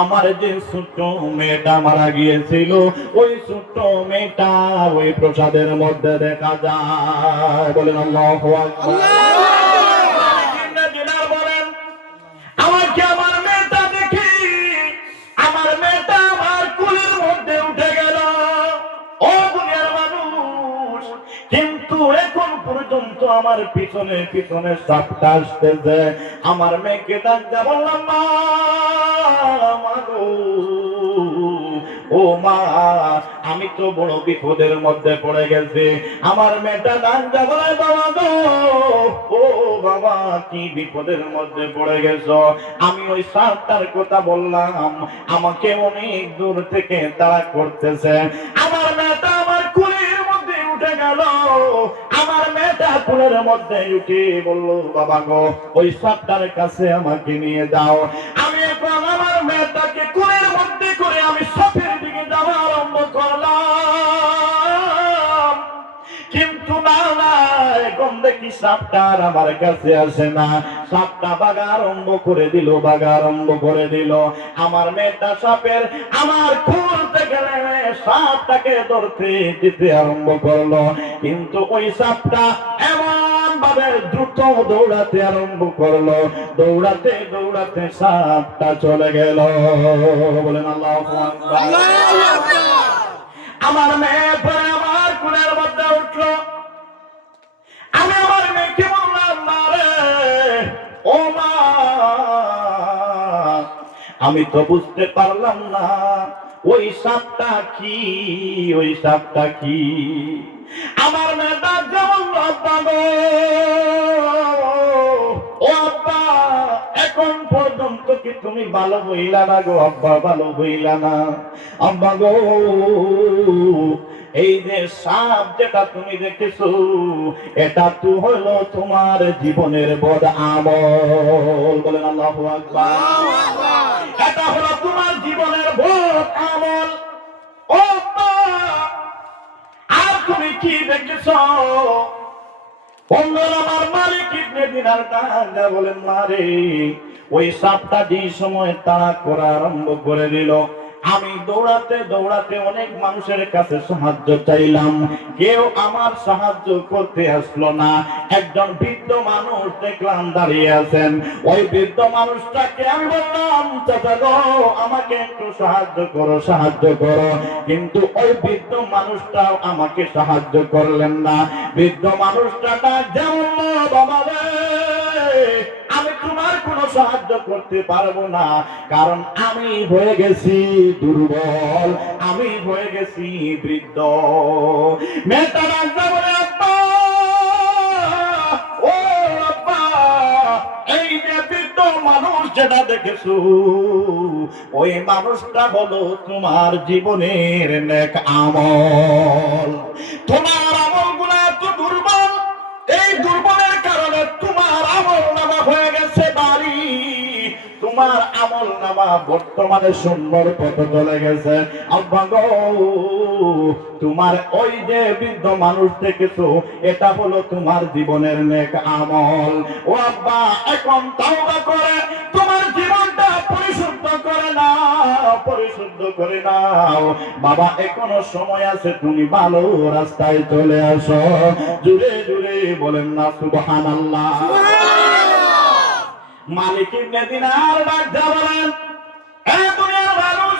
আমার যে ছোট্ট মেয়েটা মারা গিয়েছিল ওই ছোট্ট মেয়েটা ওই প্রসাদের মধ্যে দেখা যায় বলেন আল্লাহু আকবার বলেন আমাকে আমার মেয়েটা দেখি আমার মেয়েটা আমার কুলের মধ্যে উঠে গেল ও দুনিয়ার মানুষ কিন্তু এখন পর্যন্ত আমার পিছনে পিছনে সাপটা আসতেছে আমার মেয়েকে ডাকতে বললাম মা গো ও মা আমি তো বড় বিপদের মধ্যে পড়ে গেছি আমার মেয়েটা ডাকতে বলে বাবা গো ও বাবা কি বিপদের মধ্যে পড়ে গেছো আমি ওই সাপটার কথা বললাম আমাকে অনেক দূর থেকে তাড়া করতেছে আমার মেয়েটা আমার কুলের মধ্যে উঠে গেল আমার মেয়েটা কুলের মধ্যে উঠে বললো বাবা গো ওই সাপটার কাছে আমাকে নিয়ে যাও আমি এখন আমার মেয়েটাকে কুলের মধ্যে করে আমি সাপের দিকে যাওয়া আরম্ভ করলাম কিন্তু না না এখন দেখি সাপটা আমার কাছে আসে না সাপটা বাগা আরম্ভ করে দিল আমার মেয়েটা সাপের আমার খুলতে গেলে সাপটাকে ধরতে যেতে আরম্ভ করলো কিন্তু ওই সাপটা এমন ভাবে দ্রুত দৌড়াতে আরম্ভ করলো দৌড়াতে দৌড়াতে সাপটা চলে গেল বলেন আল্লাহু আকবার আমার মেয়ে পরে আমার কুলের মধ্যে উঠলো আমি আমার মেয়েকে বললাম মা রে ও মা আমি তো বুঝতে পারলাম না ওই সাপটা কি আমার মেয়েটা যেমন আব্বা গো ও আব্বা এখন পর্যন্ত কি তুমি ভালো হইলা না গো আব্বা ভালো হইলা না আব্বা গো এই যে সাপ যেটা তুমি দেখেছো এটা তো হলো তোমার জীবনের বদ আমল বলেন আল্লাহু আকবার এটা হলো তোমার জীবনের বদ আমল ও আর তুমি কি দেখেছো বন্ধুরা আমার মালিক ইবনে দিনার ডাকা বলেন মারে ওই সাপটা যে সময় তাড়া করা আরম্ভ করে দিল আমি দৌড়াতে দৌড়াতে অনেক মানুষের কাছে সাহায্য চাইলাম কেউ আমার সাহায্য করতে আসলো না একজন বৃদ্ধ মানুষ দেখলাম দাঁড়িয়ে আছেন ওই বৃদ্ধ মানুষটাকে আমি বললাম চাচা গো আমাকে একটু সাহায্য করো কিন্তু ওই বৃদ্ধ মানুষটাও আমাকে সাহায্য করলেন না বৃদ্ধ মানুষটা যেমন বাবা রে আমি তোমার কোনো সাহায্য করতে পারবো না, কারণ আমি হয়ে গেছি দুর্বল, আমি হয়ে গেছি বৃদ্ধ। মেয়েটা রাজা বলে, আব্বা ও আব্বা, এই যে বৃদ্ধ মানুষ যেটা দেখেছো, ওই মানুষটা হলো তোমার জীবনের নেক আমল। তোমার আমলগুলো এত দুর্বল, এই দুর্বলের কারণে তোমার আমল নামা হয়ে গেছে বাড়ি, তোমার আমল নামা বর্তমানে সুন্দর পথে চলে গেছে। আব্বা গো, তোমার ওই যে বৃদ্ধ মানুষ দেখেছো, এটা হলো তোমার জীবনের নেক আমল। ও আব্বা, এখন তাওবা করে তোমার জীবনটা পরিশুদ্ধ করে নাও, পরিশুদ্ধ করে নাও। বাবা, এখনো সময় আছে, তুমি ভালো রাস্তায় চলে আসো। জুড়ে জুড়ে বলেন না সুবহানাল্লাহ। মালিক ইবনে দিনার বাদশা বলেন, এ দুনিয়ার মানুষ,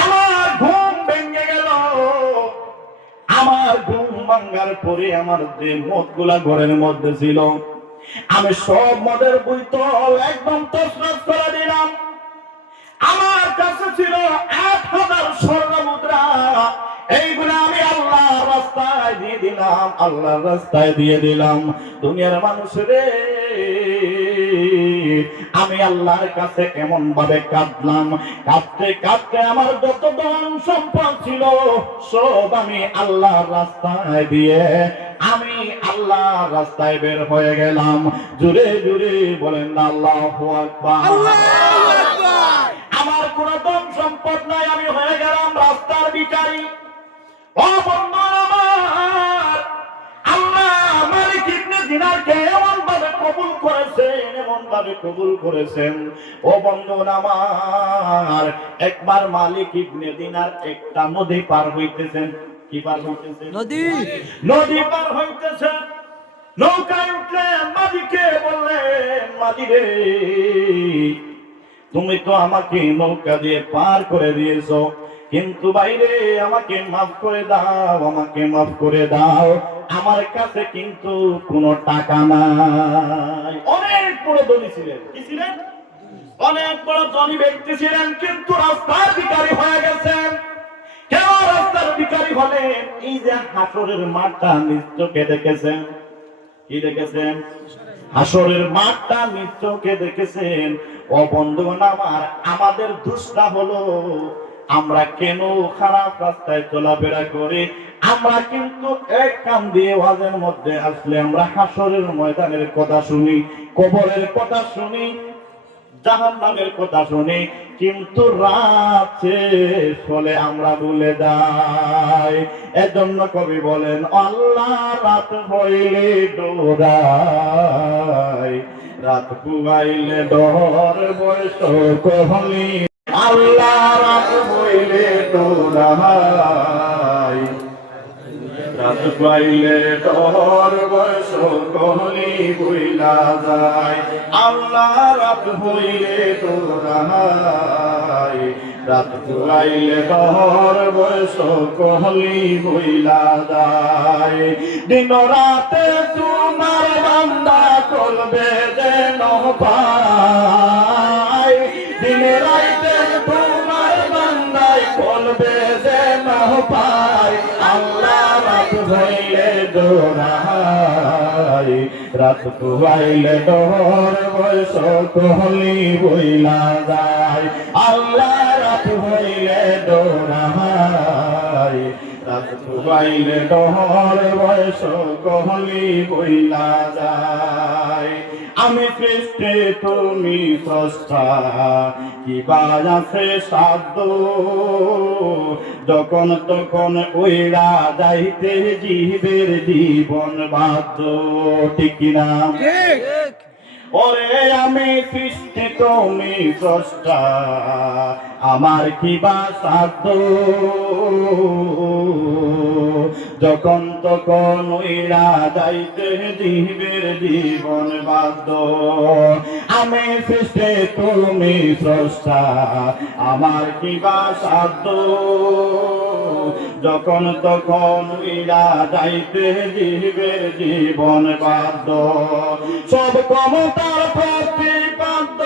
আমার ঘুম ভেঙে গেল। আমার ঘুম ভাঙার পরে আমার যে মদগুলা ঘরের মধ্যে ছিল, আমি সব মদের বোতল একদম তছনছ করে দিলাম। আমার কাছে ছিল 1000 স্বর্ণ মুদ্রা, এইগুলো আমি আল্লাহর রাস্তায় দিয়ে দিলাম, আল্লাহর রাস্তায় দিয়ে দিলাম। দুনিয়ার মানুষরে, আমি আল্লাহর কাছে এমন ভাবে কাঁদলাম, কাঁদতে কাঁদতে আমার যত ধন সম্পদ ছিল সব আমি আল্লাহর রাস্তায় দিয়ে আমি আল্লাহর রাস্তায় বের হয়ে গেলাম। জুড়ে জুড়ে বলেন আল্লাহু আকবার। আমার কোনো ধন সম্পদ নাই, আমি হয়ে গেলাম রাস্তার ভিখারি। ও বন্ধু আমার, আল্লাহ মালিক ইবনে দিনারকে এমন ভাবে কবুল করেছেন, এমন ভাবে কবুল করেছেন। ও বন্ধু আমার, একবার মালিক ইবনে দিনার একটা নদী পার হইতেছেন। কি পার হইতেছেন? নদী। নদী পার হইতেছেন। নৌকায় উঠলেন, মালিককে বললেন, মালিক রে, তুমি তো আমাকে নৌকা দিয়ে পার করে দিয়েছো, কিন্তু বাইরে আমাকে মাফ করে দাও, আমাকে মাফ করে দাও। আমার কাছে কিন্তু কোনো টাকা নাই। অনেক বড় ধনী ছিলেন। কি ছিলেন? অনেক বড় ধনী ব্যক্তি ছিলেন, কিন্তু রাস্তার ভিখারি হয়ে গেছেন। কেন রাস্তার ভিখারি হলেন? এই যে হাসরের মাঠটা নিজ চোখে দেখেছেন। কি দেখেছেন? হাসরের মাঠটা নিজ চোখে দেখেছেন। ও বন্ধুগণ আমার, আমাদের দোষটা হলো আমরা কেন খারাপ রাস্তায় চলাফেরা করি। আমরা কিন্তু এক কান দিয়ে ওয়াজের মধ্যে আসলে আমরা হাসরের ময়দানের কথা শুনি, কবরের কথা শুনি, জাহান্নামের কথা শুনি, কিন্তু রাত শেষ হলে আমরা ভুলে যাই। এজন্য কবি বলেন, আল্লাহ রাত হইলে ডোরাই, রাত পুগাইলে ডর বয়স কহলি। আল্লাহ রাত হইলে ডোরাই, রাত পাইলে ডর বয়স কহলি বইলা যায়। আল্লাহ রাত হইলে ডোরাই, রাত পুগাইলে ডর বয়স কহলি বইলা যায়। দিন রাতে তোমার বান্দা করবে যেন পাই, দিন রাতে তোমার বান্দাই করবে যেন পাই। আল্লাহ রাত হইলে ডোরাই, রাত পুগাইলে ডর বয়স কহলি বইলা যায়। আল্লাহ রাত হইলে ডোরাই, রাত পুগাইলে ডর বয়স কহলি বইলা যায়। আমি সৃষ্টি তুমি স্রষ্টা, কি বাজ আছে সাধ্য, যখন তখন উইড়া যাইতে জীবের জীবন বাধ্য। ঠিক কিনা? ওরে আমি সৃষ্টি তুমি স্রষ্টা, আমার কি বা সাধ্য, যখন তখন উইড়া যাইতে জীবের জীবন বাধ্য। আমি সৃষ্টি তুমি স্রষ্টা, আমার কি বা সাধ্য, যখন তখন উইরা যাইতে জীবের জীবন বাধ্য, সব ক্ষমতার প্রতিপাদ্য,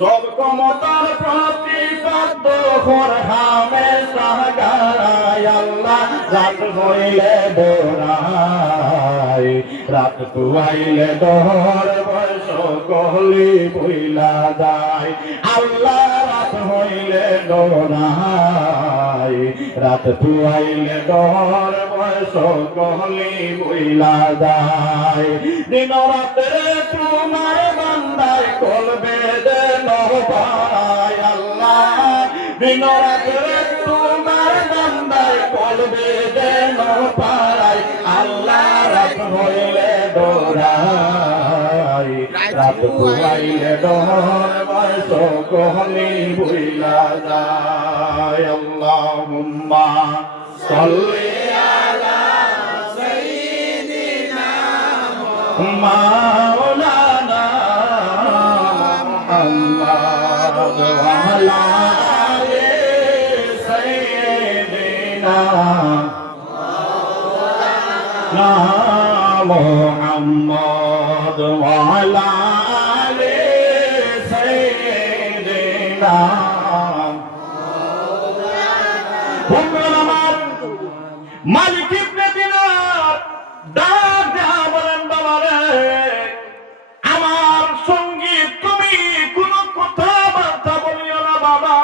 সব ক্ষমতার প্রতিপাদ্য হরহামে সাগায় আল্লাহ রাত হইলে ডরায়, রাত পুয়াইলে ডর বয়স কহলি বইলা যায়, আল্লাহ রাত হইলে ডরায়, রাত পুয়াইলে ডর বয়স কহলি বইলা যায়, দিন রাতে তোমার বান্দায় কলবে দেন পায় আল্লাহ, দিন রাতে তোমার বান্দায় কলবে দেন পায় আল্লাহ, রাত হইলে ডরায়, রাত পুয়াইলে ডর বয়স কহলি বইলা যায়। আল্লাহুম্মা সাল্লি আলা সাইয়্যিদিনা মাওলানা মুহাম্মদ ওয়া আলা আলি সাইয়্যিদিনা মাওলানা মুহাম্মদ ওয়া আলা আলি সাইয়্যিদিনা মাওলানা। মালিক ইবনে দিনার ডাক দেয়া বলেন, বাবারে আমার সঙ্গী তুমি কোনো কথাবার্তা বলিও না বাবা,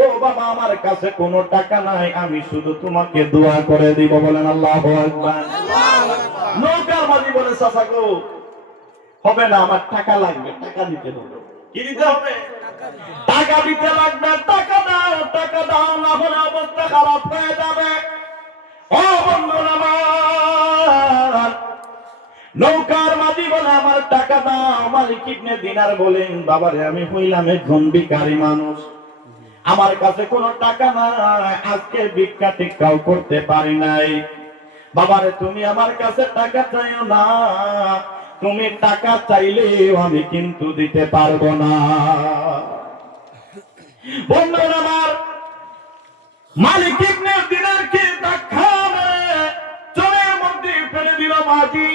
ও বাবা আমার কাছে কোনো টাকা নাই, আমি শুধু তোমাকে দোয়া করে দিব। বলেন আল্লাহু আকবার। নৌকার মাঝি বলে, চাচা গো হবে না, আমার টাকা লাগবে, টাকা দিতে হবে। কি দিতে হবে? টাকা দিতে লাগবে, টাকা দাও, টাকা দাও, না হলে অবস্থা খারাপ হয়ে যাবে। ও বন্ধুরা আমার, নৌকার মাঝি বলে আমার টাকা দাও। মালিক ইবনে দিনার বলেন, বাবারে আমি হইলাম একজন ভিখারি মানুষ, আমার কাছে কোনো টাকা নাই, আজকে ভিক্ষা টিক্ষাও করতে পারি নাই। বাবারে তুমি আমার কাছে টাকা চাইও না, তুমি টাকা চাইলেও আমি কিন্তু দিতে পারবো না। বন্ধুরা আমার, মালিক ইবনে দিনারকে ধাক্কা মেরে জলের মধ্যে ফেলে দিল মাঝি।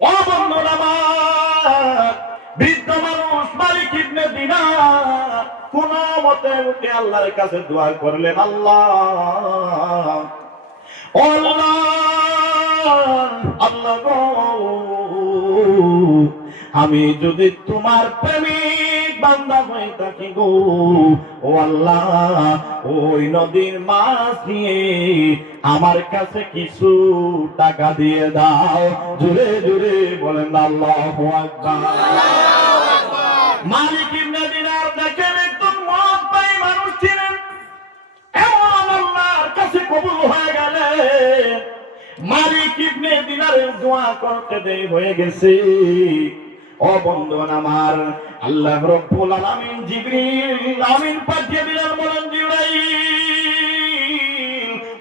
ও বন্ধুরা আমার, বৃদ্ধ মানুষ মালিক ইবনে দিনার কোন মতে উঠে আল্লাহর কাছে দোয়া করলেন, আল্লাহ ও আল্লাহ, আল্লাহ গো, আমি যদি তোমার প্রেমিক বান্দা হয়ে থাকি গো, ও আল্লাহ ওই নদীর মাছ নিয়ে আমার কাছে কিছু টাকা দিয়ে দাও। জোরে জোরে বলেন আল্লাহু আকবার। মালিক ইবনে দিনার দেখেন একদম মত পাই মানুষ ছিলেন, এমন আল্লাহর কাছে কবুল হয়ে গেলেন। মালিক ইবনে দিনারের দোয়া করতে দেরি হয়ে গেছে। ও বন্ধুগণ আমার, আল্লাহ রাব্বুল আলামিন জিবরিল আমিন পাঠিয়ে দিলেন, বলেন জিবরাইল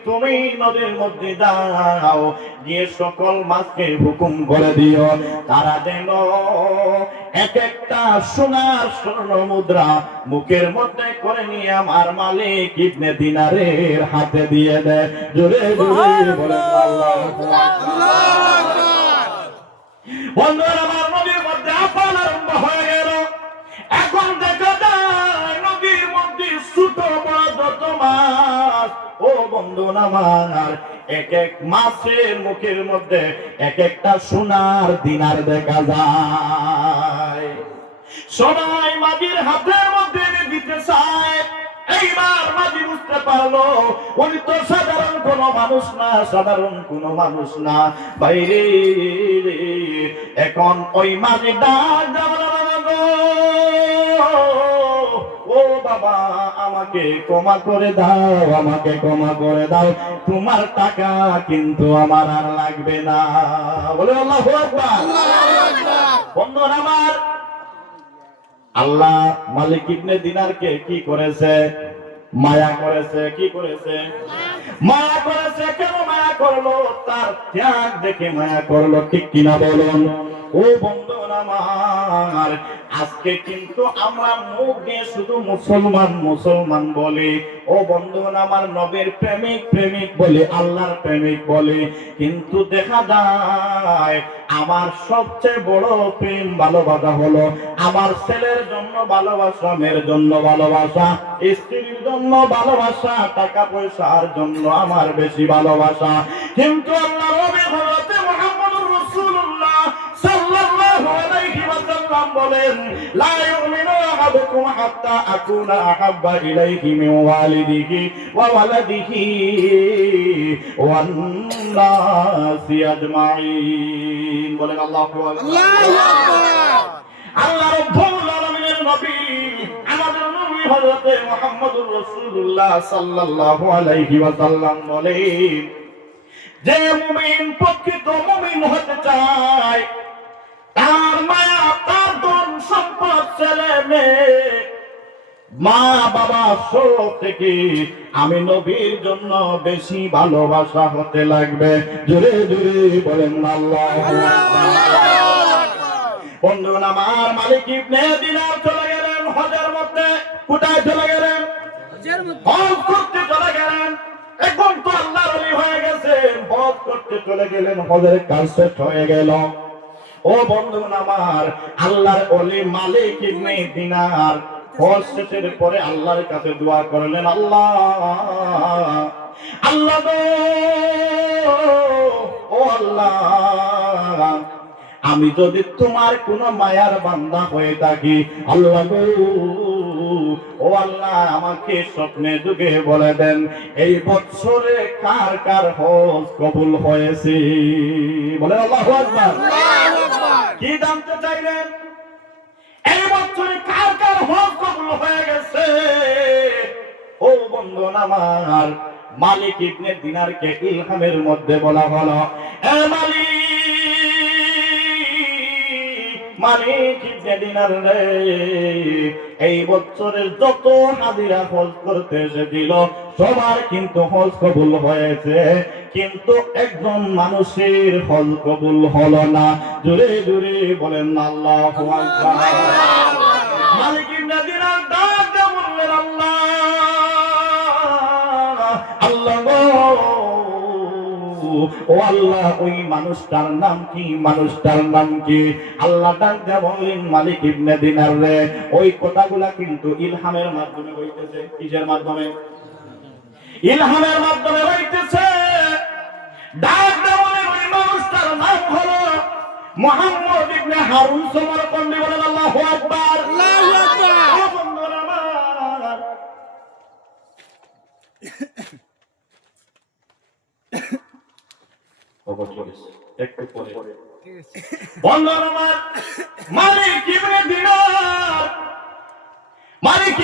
তুমি নদীর মধ্যে যাও, গিয়ে সকল মাছকে হুকুম করে দিও তারা যেন এক একটা সোনার স্বর্ণ মুদ্রা মুখের মধ্যে করে নিয়ে আমার মালিক ইবনে দিনারের হাতে দিয়ে দেয়। জোরে জোরে বলেন আল্লাহু আকবার। বন্ধুরা আমার, নদীর মধ্যে আফান আরম্ভ হয়ে গেল। এখন দেখা যায় নদীর মধ্যে ছোট বড় যত মাছ, ও বন্ধুরা আমার, এক এক মাছের মুখের মধ্যে এক একটা সোনার দিনার দেখা যায়। সবাই মাঝির হাতের মধ্যে দিতে চায়। এইবার মাঝি বুঝতে পারলো উনি তো সাধারণ কোন মানুষ না, সাধারণ কোন মানুষ না বাইরে। এখন ওই মাঝি ডাক ও বাবা, আমাকে ক্ষমা করে দাও, আমাকে ক্ষমা করে দাও, তোমার টাকা কিন্তু আমার আর লাগবে না। বলে আল্লাহু আকবার। বন্ধুরা আমার, আল্লাহ মালিক ইবনে দিনারকে কি করেছে? মায়া করেছে। কি করেছে? মায়া করেছে। কেন মায়া করলো? তার ত্যাগ দেখে মায়া করলো, ঠিক কিনা বলুন? ও বন্ধুরা আমার, আজকে কিন্তু আমরা মুখ দিয়ে শুধু মুসলমান মুসলমান বলি, ও বন্ধুগণ আমার নবীর প্রেমিক প্রেমিক বলি, আল্লাহর প্রেমিক বলি, কিন্তু দেখা যায় আমার সবচেয়ে বড় প্রেম ভালোবাসা হলো আমার ছেলের জন্য ভালোবাসা, মেয়ের জন্য ভালোবাসা, স্ত্রীর জন্য ভালোবাসা, টাকা পয়সার জন্য আমার বেশি ভালোবাসা। কিন্তু আল্লাহ নবী হযরত মুহাম্মদুর রাসূলুল্লাহ সাল্লাল্লাহু আলাইহি ওয়াসাল্লাম বলেন, লা ইউমিনু আহাদুকুম হাত্তা আকুনা আহাব্বা ইলাইহি মিন ওয়ালিদিহি ওয়া ওয়ালাদিহি ওয়ান নাসি আজমাইন। বলেন আল্লাহু আকবার। আল্লাহ রাব্বুল আলামিনের নবী আমাদের নবী হযরত মুহাম্মদুর রাসূলুল্লাহ সাল্লাল্লাহু আলাইহি ওয়াসাল্লাম বলেন, যে মুমিন প্রকৃত মুমিন হতে চায়, তার মায়া, তার ধন সম্পদ, ছেলে মেয়ে, মা বাবা সব থেকে আমি নবীর জন্য বেশি ভালোবাসা হতে লাগবে। জোরে জোরে বলেন আল্লাহু আকবার। বন্ধুগণ আমার মালিক ইবনে দিনার চলে গেলেন হজের মধ্যে। কোথায় চলে গেলেন? হজ করতে চলে গেলেন। এখন তো আল্লাহর ওলি হয়ে গেছেন, হজ করতে চলে গেলেন, হজের কাজ শেষ হয়ে গেল। ও বন্ধুগণ আমার, আল্লাহর ওলি মালিক ইবনে দিনার হজ শেষের পরে আল্লাহর কাছে দোয়া করলেন, আল্লাহ আল্লাহ গো, ও আল্লাহ, আমি যদি তোমার কোন মায়ার বান্দা হয়ে থাকি, আল্লাহ গো, ও আল্লাহ, আমাকে স্বপ্নে যুগে বলে দেন এই বছরে কার কার হজ কবুল হয়েছে। বলেন আল্লাহু আকবার। কি জানতে চাইলেন? এই বছরে কার কার হজ কবুল হয়ে গেছে? ও বন্ধুগণ আমার, মালিক ইবনে দিনারকে ইলহামের মধ্যে বলা হলো, এ মালিক ইবনে দিনার রে, এই বছরের যত হাজিরা হজ করতে এসেছিল সবার কিন্তু হজ কবুল হয়েছে, কিন্তু একজন মানুষের হজ কবুল হলো না। জোরে জোরে বলেন আল্লাহু আকবার। মালিক ইবনে দিনার ডাক দিয়ে বললেন, আল্লাহ আল্লাহ গো, ও আল্লাহ, ওই মানুষটার নাম কি? মানুষটার নাম কি? আল্লাহ ডাক দিয়ে বললেন, মালিক ইবনে দিনার রে, ওই কথাগুলা কিন্তু ইলহামের মাধ্যমে হইতেছে। কিসের মাধ্যমে? ইলহামের মাধ্যমে হইতেছে। ডাক দিয়ে বলেন, ওই মানুষটার নাম হলো মুহাম্মদ ইবনে হারুন সমরকন্দি। বলেন আল্লাহু আকবার। আল্লাহু আকবার। বন্ধুরা আমার, একটু পরে বন্ধুরা আমার, মালিক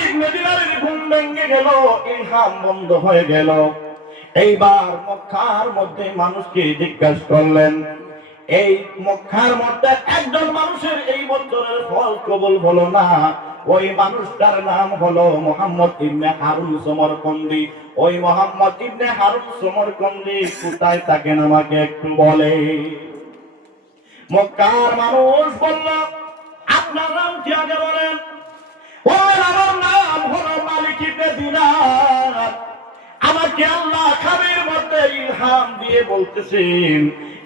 ইবনে দিনারের ঘুম ভেঙে গেল, ইলহাম বন্ধ হয়ে গেল। এইবার মক্কার মধ্যে মানুষকে জিজ্ঞাসা করলেন, এই মক্কার মধ্যে একজন মানুষের এই বছরের ফল কবুল হলো না, ওই মানুষটার নাম হলো মুহাম্মদ ইবনে হারুন সমরকন্দি। ওই মুহাম্মদ ইবনে হারুন সমরকন্দি কোথায় থাকেন আমাকে একটু বলে। মক্কার মানুষ বলল, আপনার নাম কি আগে বলেন? ওই আমার নাম হলো মালিক ইবনে দিনার। আমাকে আল্লাহ খামের মধ্যে ইলহাম দিয়ে বলতেছেন,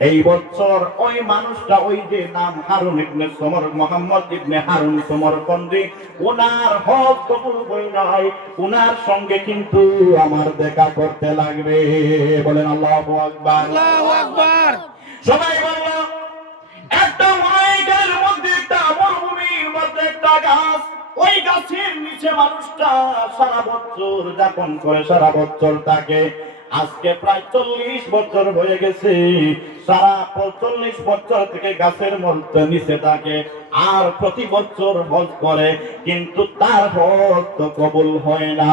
এই বছর ওই মানুষটা, ওই যে নাম হারুন ইবনে সমর, মুহাম্মদ ইবনে হারুন সমরকন্দি, ওনার হজ কবুল হয় নাই, ওনার সঙ্গে কিন্তু আমার দেখা করতে লাগবে। বলেন আল্লাহু আকবার। আল্লাহু আকবার। সবাই বলল, একটা মাইকের মধ্যে, একটা মরুভূমির মধ্যে একটা গাছ, ওই গাছের নিচে মানুষটা সারা বছর যাপন করে, সারা বছর থাকে। আজকে প্রায় 40 বছর হয়ে গেছে, সারা 40 বছর থেকে গাছের মধ্যে নিচে থাকে, আর প্রতি বছর হজ করে, কিন্তু তার হজ তো কবুল হয় না।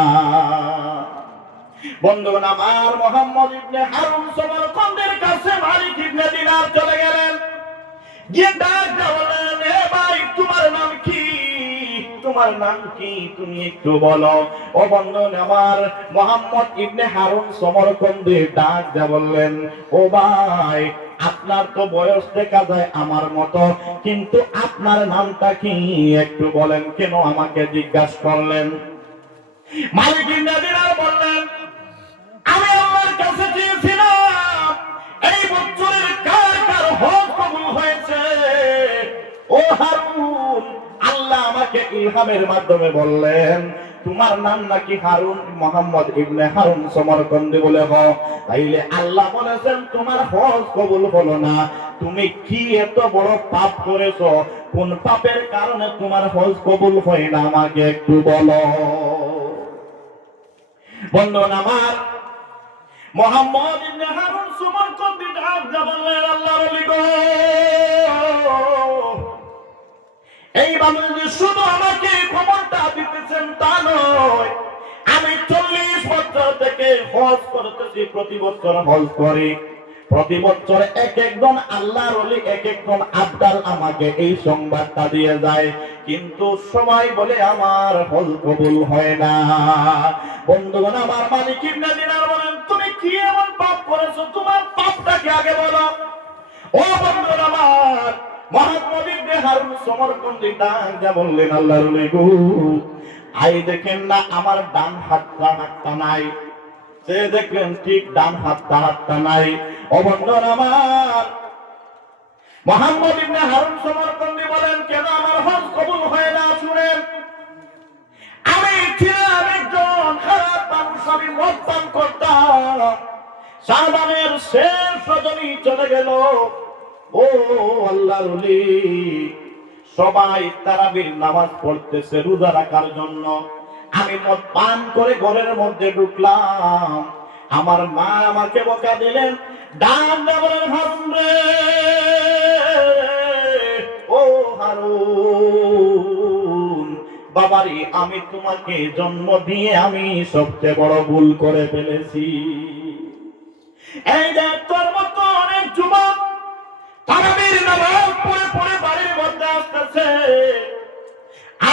বন্ধুগণ আমার, মুহাম্মদ ইবনে হারুন সমরকন্দির কাছে মালিক ইবনে দিনার চলে গেলেন, গিয়ে ডাক বললেন, এ ভাই, তোমার নাম কি? তোমার নাম কি? তুমি একটু বলো। ও বন্ধুগণ আমার, মুহাম্মদ ইবনে হারুন সমরকন্দি ডাক দিয়ে বললেন, ও ভাই, আপনার তো বয়স দেখা যায় আমার মতো, কিন্তু আপনার নামটা কি একটু বলেন, কেন আমাকে জিজ্ঞাসা করলেন? মালিক ইবনে দিনার বললেন, আমি আল্লাহর কাছে চেয়েছিলাম এই বছরের কার কার হজ কবুল হয়েছে। ও হারুন, আল্লাহ আমাকে ইলহামের মাধ্যমে বললেন তোমার নাম নাকি হারুন, মোহাম্মদ ইবনে হারুন সমরকন্দি বলে হ। তাইলে আল্লাহ বলেছেন তোমার হজ কবুল হলো না, তুমি কি এত বড় পাপ করেছো? কোন পাপের কারণে তোমার হজ কবুল হয় না আমাকে একটু বলো। বন্ধুগণ আমার, মোহাম্মদ ইবনে হারুন সমরকন্দি ডাক দিয়ে বললেন, আল্লাহর ওলি গো, এই বাংলাদেশ শুধু আমাকে খবরটা দিতেছেন তা নয়, আমি 40 বছর থেকে হজ করতেছি, প্রতি বছর হজ করি, প্রতি বছর এক একজন আল্লাহর ওলি এক একজন আব্দাল আমাকে এই সংবাদটা দিয়ে যায়, কিন্তু সবাই বলে আমার হজ কবুল হয় না। বন্ধুগণ আমার, মালিক ইবনে দিনার বলেন তুমি কি এমন পাপ করেছো, তোমার পাপটাকে আগে বলো। ও বন্ধুগণ আমার, মোহাম্মদ ইবনে হারুন সমরকন্দি ডাক দিয়ে বললেন, আল্লাহর ওলি গো, আই দেখেন না আমার ডান হাতটা নাই, সে দেখলেন ঠিক ডান হাতটা নাই। ও বন্ধুগণ আমার, মোহাম্মদ ইবনে হারুন সমরকন্দি বলেন কেন আমার হজ কবুল হয় না? শুনেন, আমি ছিলাম একজন খারাপ মানুষ, আমি মদ পান করতাম, শাবানের শেষ রজনী চলে গেল, ও আল্লাহর ওলি, সবাই তারাবির নামাজ পড়তেছে রোজা রাখার জন্য, আমি মদ পান করে ঘরের মধ্যে ঢুকলাম, আমার মা আমাকে বকা দিলেন, ডান বলেন হারুন রে, ও হারুন বাবারি, আমি তোমাকে জন্ম দিয়ে আমি সবচেয়ে বড় ভুল করে ফেলেছি। এই যে তোর মতো অনেক যুবক তারাবির নামাজ পড়ে পড়ে বাড়ির মধ্যে আসতেছে,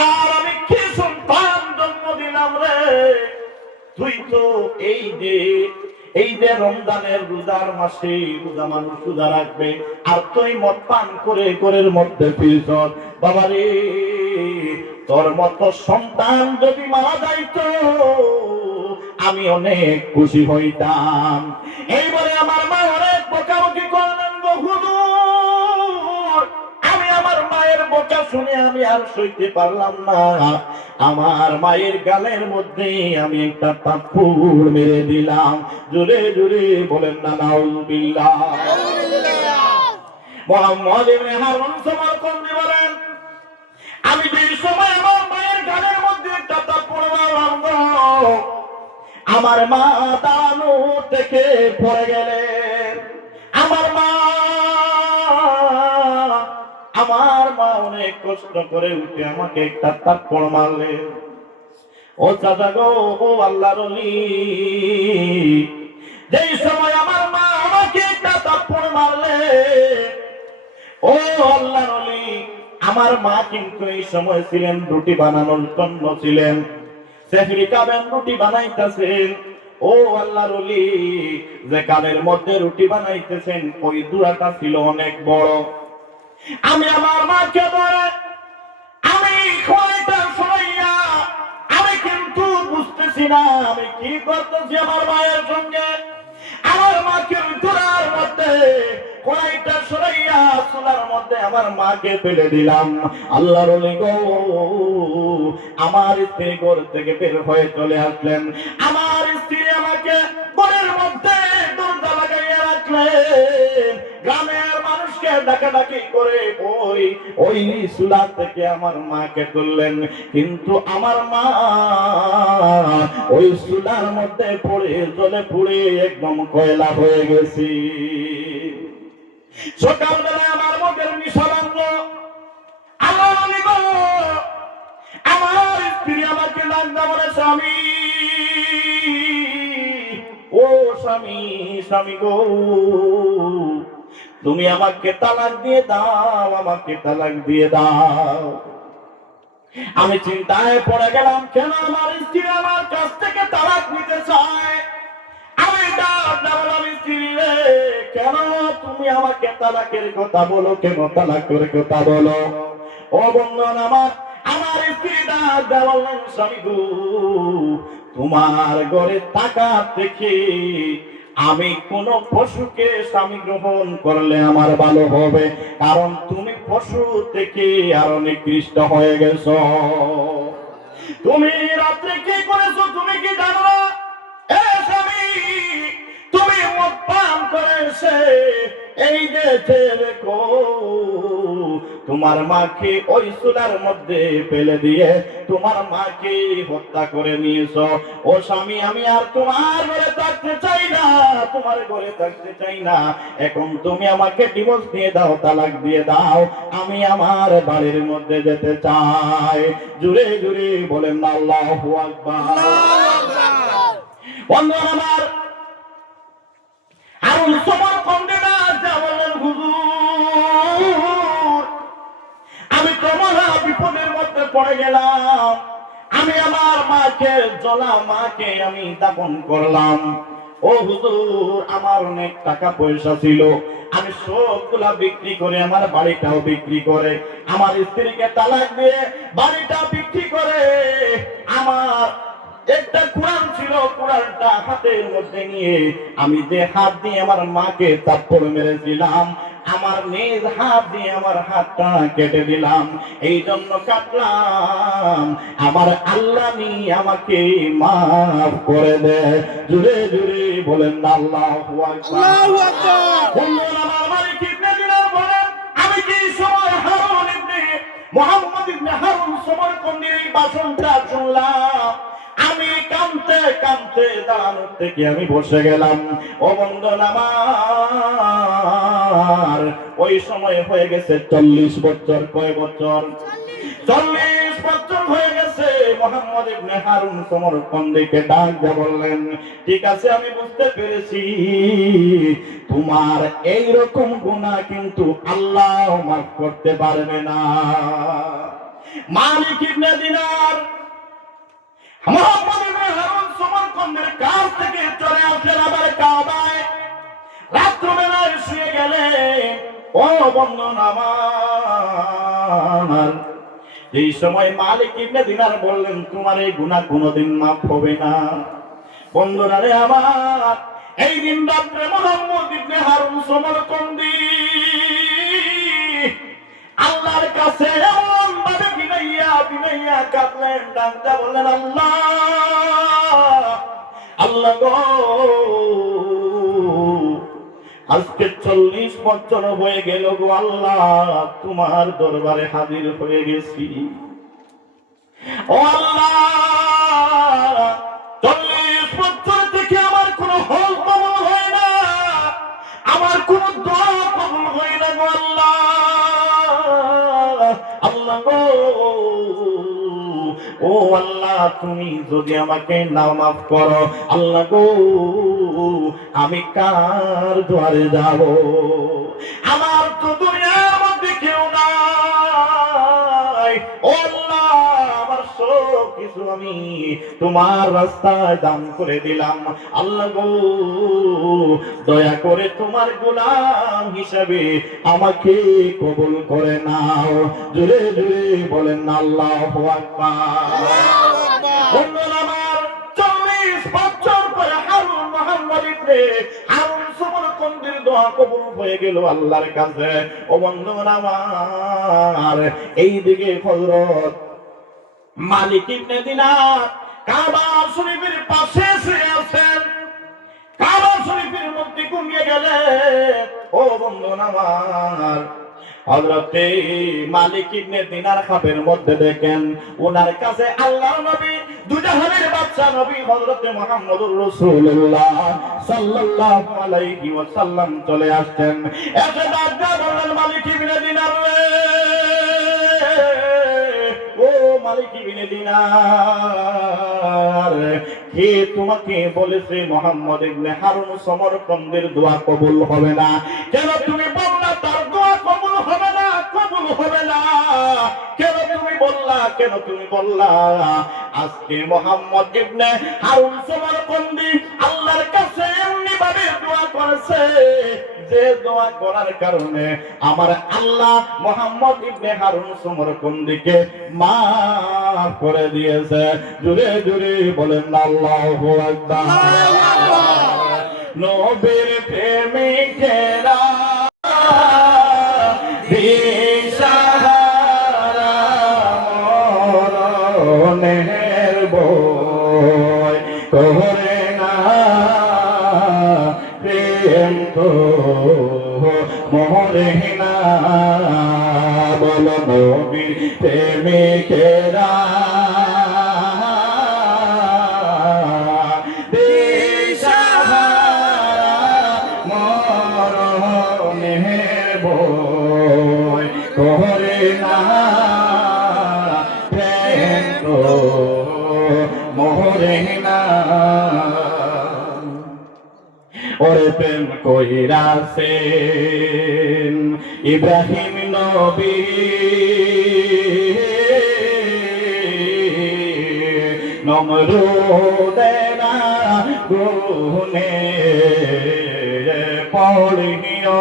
আর আমি কি সন্তান জন্ম দিলাম রে, তুই তো এই যে রমজানের রোজার মাসে রোজা মানুষ রোজা রাখবে, আর তুই মদ পান করে ঘরের মধ্যে ফিরছ, বাবারে তোর মতো সন্তান যদি মারা যাইতো আমি অনেক খুশি হইতাম। এইবারে আমার মা অনেক বকাবকি করলেন, গো হুজুর, আমি আমার মায়ের বকা শুনে আমি আর সইতে পারলাম না, আমার মায়ের গালের মধ্যে আমি একটা থাপ্পড় মেরে দিলাম। জোরে জোরে বলেন না নাউজুবিল্লাহ। মোহাম্মদ ইবনে হারুন সমরকন্দি বলেন, আমি যে সময় আমার মায়ের গালের মধ্যে একটা থাপ্পড় মারলাম, আমার মা দাঁড়ানো থেকে পড়ে গেলেন। আমার মা অনেক কষ্ট করে উঠে আমাকে একটা থাপ্পড় মারলেন। ও চাচা গো, ও আল্লাহর ওলি, যেই সময় আমার মা আমাকে একটা থাপ্পড় মারলেন, ও আল্লাহর ওলি, আমার মা কিন্তু এই সময় ছিলেন রুটি বানানোর জন্য, ছিলেন সেহরি কাবেন রুটি বানাইতেছেন। ও আল্লাহর ওলি, যে কাবের মধ্যে রুটি বানাইতেছেন ওই দুরাটা ছিল অনেক বড়। আমি আমার মাকে ধরে আমি খোয়াইটা সরাইয়া, আমি কিন্তু বুঝতেছি না আমি কি করতেছি আমার মায়ের সঙ্গে। আমার মাকে দুরার মধ্যে কড়াইটা সরাইয়া চুলার মধ্যে আমার মাকে ফেলে দিলাম। আল্লাহর ওলি গো, আমার স্ত্রী ঘর থেকে বের হয়ে চলে আসলেন, আমার স্ত্রী আমাকে ঘরের মধ্যে দরজা লাগাইয়া রাখলেন, গ্রামের মানুষকে ডাকাডাকি করে ওই চুলা থেকে আমার মাকে তুললেন, কিন্তু আমার মা ওই চুলার মধ্যে পড়ে জলে পুড়ে একদম কয়লা হয়ে গেছি। সকালবেলা আমার মুখের নিশা ভাঙলো। আমার স্ত্রী আমাকে ডাকতে বলে, স্বামী, ও স্বামী, স্বামী গো, তুমি আমাকে তালাক দিয়ে দাও, আমাকে তালাক দিয়ে দাও। আমি চিন্তায় পড়ে গেলাম, কেন আমার স্ত্রী আমার কাছ থেকে তালাক নিতে চায়। আমি ডাক বললাম, স্ত্রী রে, কেন তুমি আমার আমাকে তালাকের কথা বলো কেন, তালাকের কথা বলো। ও বন্ধুগণ আমার স্ত্রীটা বললেন, স্বামী গো, তোমার ঘরে টাকা থেকে আমি কোন পশুকে স্বামী গ্রহণ করলে আমার ভালো হবে, কারণ তুমি পশু থেকে আরো নিকৃষ্ট হয়ে গেছো। তুমি রাত্রে কি করেছো তুমি কি জানো না? এ স্বামী, তুমি মদ পান করেছে এই যে দেখো, তোমার মাকে ওই চুলার মধ্যে ফেলে দিয়ে তোমার মাকে হত্যা করে নিয়েছো। ও স্বামী, আমি আর তোমার ঘরে থাকতে চাই না, তোমার ঘরে থাকতে চাই না। এখন তুমি আমাকে ডিভোর্স দিয়ে দাও, তালাক দিয়ে দাও, আমি আমার বাড়ির মধ্যে যেতে চাই। জুড়ে জুড়ে বলেন না আল্লাহু আকবার। বন্ধুরা আমার হারুন সমরকন্দে না যা বললেন, হুজুর আমি তো মহা বিপদের মধ্যে পড়ে গেলাম, আমি আমার মাকে মাকে আমি দাফন করলাম। ও হুজুর, আমার অনেক টাকা পয়সা ছিল, আমি সবগুলা বিক্রি করে, আমার বাড়িটাও বিক্রি করে, আমার স্ত্রীকে তালাক দিয়ে বাড়িটা বিক্রি করে, আমার একটা কোরআন ছিল, কোরআনটা হাতের মধ্যে নিয়ে আমি যে হাত দিয়ে আমার মাকে থাপ্পড় মেরেছিলাম, আমার নিজ হাত দিয়ে আমার হাতটা কেটে দিলাম। এই জন্য কাটলাম, আমার আল্লাহ নিয়ে আমাকে মাফ করে দে। জুড়ে জুড়ে বলেন আল্লাহু আকবার। বন্ধুরা আমার মালিক ইবনে দিনার বলেন, আমি কি সময় হারুন ইবনে মুহাম্মদ ইবনে হারুন সমরকন্দির এই ভাষণটা শুনলাম, আমি কাঁদতে কাঁদতে দাঁড়ানোর থেকে আমি বসে গেলাম। ও বন্ধুরা আমার ওই সময় হয়ে গেছে 40 বছর। কয় বছর? 40 বছর হয়ে গেছে। মুহাম্মদ ইবনে হারুন সমরকন্দিকে ডাক দিয়ে বললেন, ঠিক আছে আমি বুঝতে পেরেছি, তোমার এই রকম গুনাহ কিন্তু আল্লাহ মাফ করতে পারবে না। মালিক ইবনে দিনার মুহাম্মদ ইবনে হারুন সমরকন্দের কাছ থেকে চলে আসলেন আবার কাবায়, রাত্রিবেলায় শুয়ে গেলেন। ও বন্ধুরা আমার, এই সময় মালিক ইবনে দিনার বললেন, তোমার এই গুনাহ কোনোদিন মাফ হবে না। বন্ধুরা রে আমার, এই দিন রাত্রে মুহাম্মদ ইবনে হারুন সমরকন্দি আল্লাহর কাছে এমন ভাবে বিনাইয়া বিনাইয়া কাঁদলেন, ডাকতে বললেন, আল্লাহ আল্লাহ গো, আজকে 40 বছর হয়ে গেল গো আল্লাহ, তোমার দরবারে হাজির হয়ে গেছি। ও আল্লাহ, 40 বছর থেকে আমার কোন হল কবুল হয় না, আমার কোন দোয়া কবুল হয় না গো আল্লাহ। আল্লাহ গো, ও আল্লাহ, তুমি যদি আমাকে না মাফ করো, আল্লাহ গো, আমি কার দুয়ারে যাব? আমার তো দুনিয়ার মধ্যে কেউ নাই। ও আল্লাহ, আমার সব কিছু আমি তোমার রাস্তায় দান করে দিলাম। আল্লাহ গো, দয়া করে তোমার গোলাম হিসাবে আমাকে কবুল করে নাও। জোরে জোরে বলেন আল্লাহু আকবার। বন্ধুরা আমার, 40 বছর পরে হারুন মুহাম্মদ ইবনে হারুন সমরকন্দির দোয়া কবুল হয়ে গেল আল্লাহর কাছে। ও বন্ধুরা আমার, এইদিকে হযরত মালিক ইবনে দিনার কাবা শরীফের পাশে শুয়ে আছেন, কাবা শরীফের মধ্যে ঘুমিয়ে গেলেন। ও বন্ধুরা আমার, হযরতে মালিক ইবনে দিনার খাবের মধ্যে দেখেন ওনার কাছে আল্লাহর নবী, দুজাহানের বাদশা নবী হযরতে মুহাম্মদুর রাসূলুল্লাহ সাল্লাল্লাহু আলাইহি ওয়াসাল্লাম চলে আসছেন। এসে ডাক দিয়ে বললেন, মালিক ইবনে দিনার রে, ও মালিক ইবনে দিনার, কে তোমাকে বলেছে মুহাম্মদ ইবনে হারুন সমরকন্দের দোয়া কবুল হবে না? কেন তুমি বললা তার দোয়া কবুল হবে না? কবুল হবে না কেন তুমি বললা? কেন তুমি বললা? আজকে মুহাম্মদ ইবনে হারুন সমরকন্দি আল্লাহর কাছে এমনি ভাবে দোয়া করেছে যে দোয়া করার কারণে আমার আল্লাহ মুহাম্মদ ইবনে হারুন সমরকন্দিকে মাফ করে দিয়েছে। জোরে জোরে বলেন আল্লাহু আকবার। নবীর প্রেমিকেরা দিশাহারা মরণের ভয় করে না, প্রেম তো মরে না। বলো নবীর প্রেমিকেরা করে না, প্রেম তো মরে না। ওরে প্রেম কইরাছেন ইব্রাহিম নবী, নমরুদের আগুনে পড়িও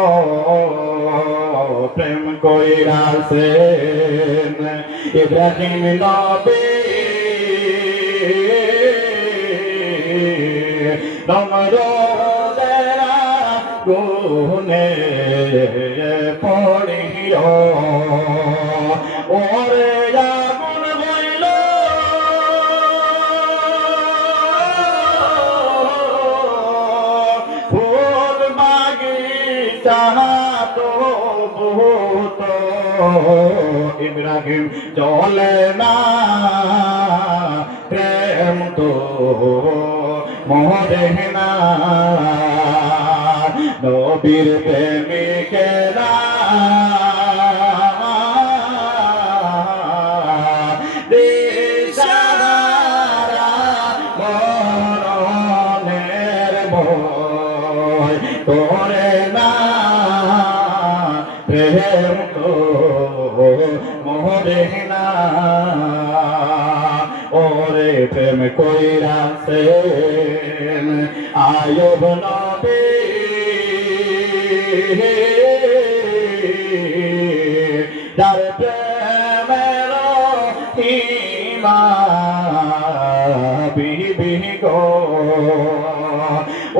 প্রেম কইরাছেন ইব্রাহিম নবী, নমরুদের আগুনে পড়িও। ওরে আগুন হইল ফুল বাগিচা তো বহুত ইব্রাহিম চলে না, প্রেম তো মরে না। নবীর প্রেমিকেরা দিশাহারা মরণের ভয় করে না, প্রেম তো মরে না। ওরে প্রেম কইরাছেন আয়ুব নবী, যার প্রেমের সীমা বিবি গো।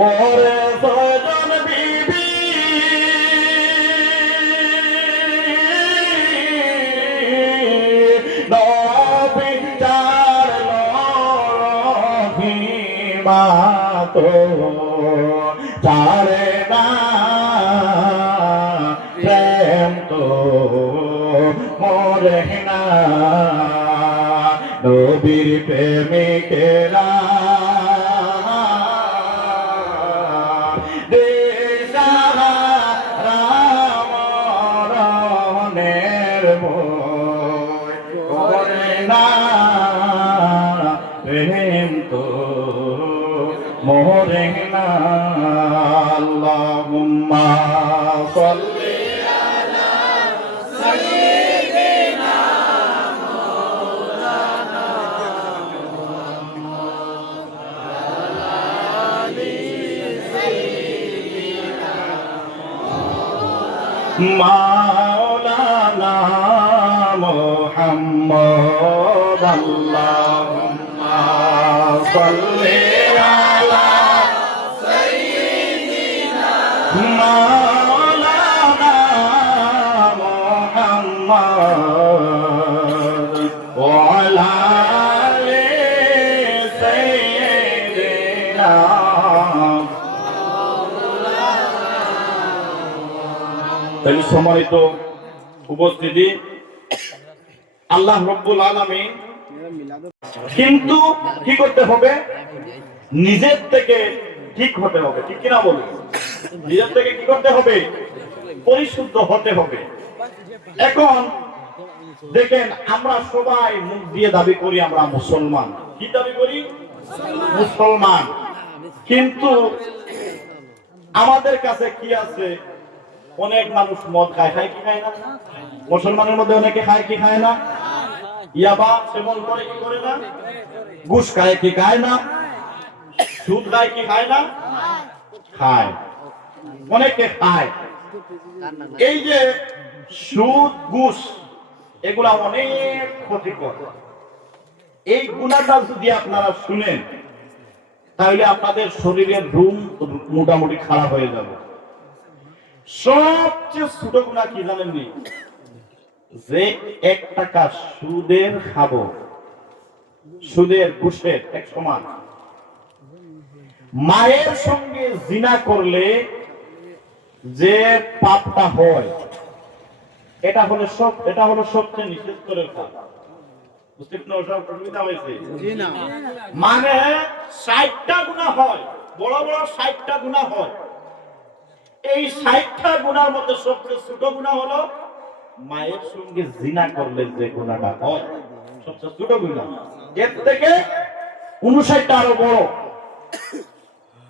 ওরে ছয়জন বিবি নবী যার লহিমা তো ছাড়ে না, প্রেম তো মরে না। নবীর প্রেমিকেরা দিশাহারা মরণের ভয় করে না, প্রেম তো মরে না। আল্লাহুম্মা সাল্লি আলা সাইয়্যিদিনা মাওলানা মাওলানা মুহাম্মদ। আল্লাহুম্মা সাল্লি আলা সাইয়্যিদিনা মাওলানা মুহাম্মদ ওয়া আলা আলি সাইয়্যিদিনা। তাহলে সম্মানিত উপস্থিতি, আল্লাহ রব্বুল আলামিন কিন্তু কি করতে হবে? নিজের থেকে ঠিক হতে হবে, ঠিক কিনা বলুন? নিজের থেকে কি করতে হবে? পরিশুদ্ধ হতে হবে। এখন দেখেন, আমরা সবাই মুখ দিয়ে দাবি করি আমরা মুসলমান। কি দাবি করি? মুসলমান। কিন্তু আমাদের কাছে কি আছে? অনেক মানুষ মদ খায়, খায় কি খায় না? মুসলমানের মধ্যে অনেকে খায় কি খায় না? ইয়াবা সেবন করে কি করে না? ঘুষ খায় কি খায় না? সুদ খায় কি খায় না? খায়। অনেকে খায়। এই যে সুদ ঘুষ এগুলা অনেক ক্ষতিকর। এই গুণাটা যদি আপনারা শুনেন তাহলে আপনাদের শরীরের রুম মোটামুটি খারাপ হয়ে যাবে। সবচেয়ে ছোট গুণা কি জানেননি? যে 1 টাকা সুদের খাবো, সুদের ঘুষের এক সমান। মায়ের সঙ্গে জিনা করলে যে পাপটা হয় এটা হলো সবচেয়ে নিষেধ করে পাপ। বুঝতে সব অসুবিধা হয়েছে? মানে 60টা গুনাহ হয়, বড় বড় 60টা গুনাহ হয়। এই 60টা গুনার মধ্যে সবচেয়ে ছোট গুনাহ হলো মায়ের সঙ্গে জিনা করলে যে গুনাহটা হয়, সবচেয়ে ছোট গুনাহ। এর থেকে 59টা আরো বড়,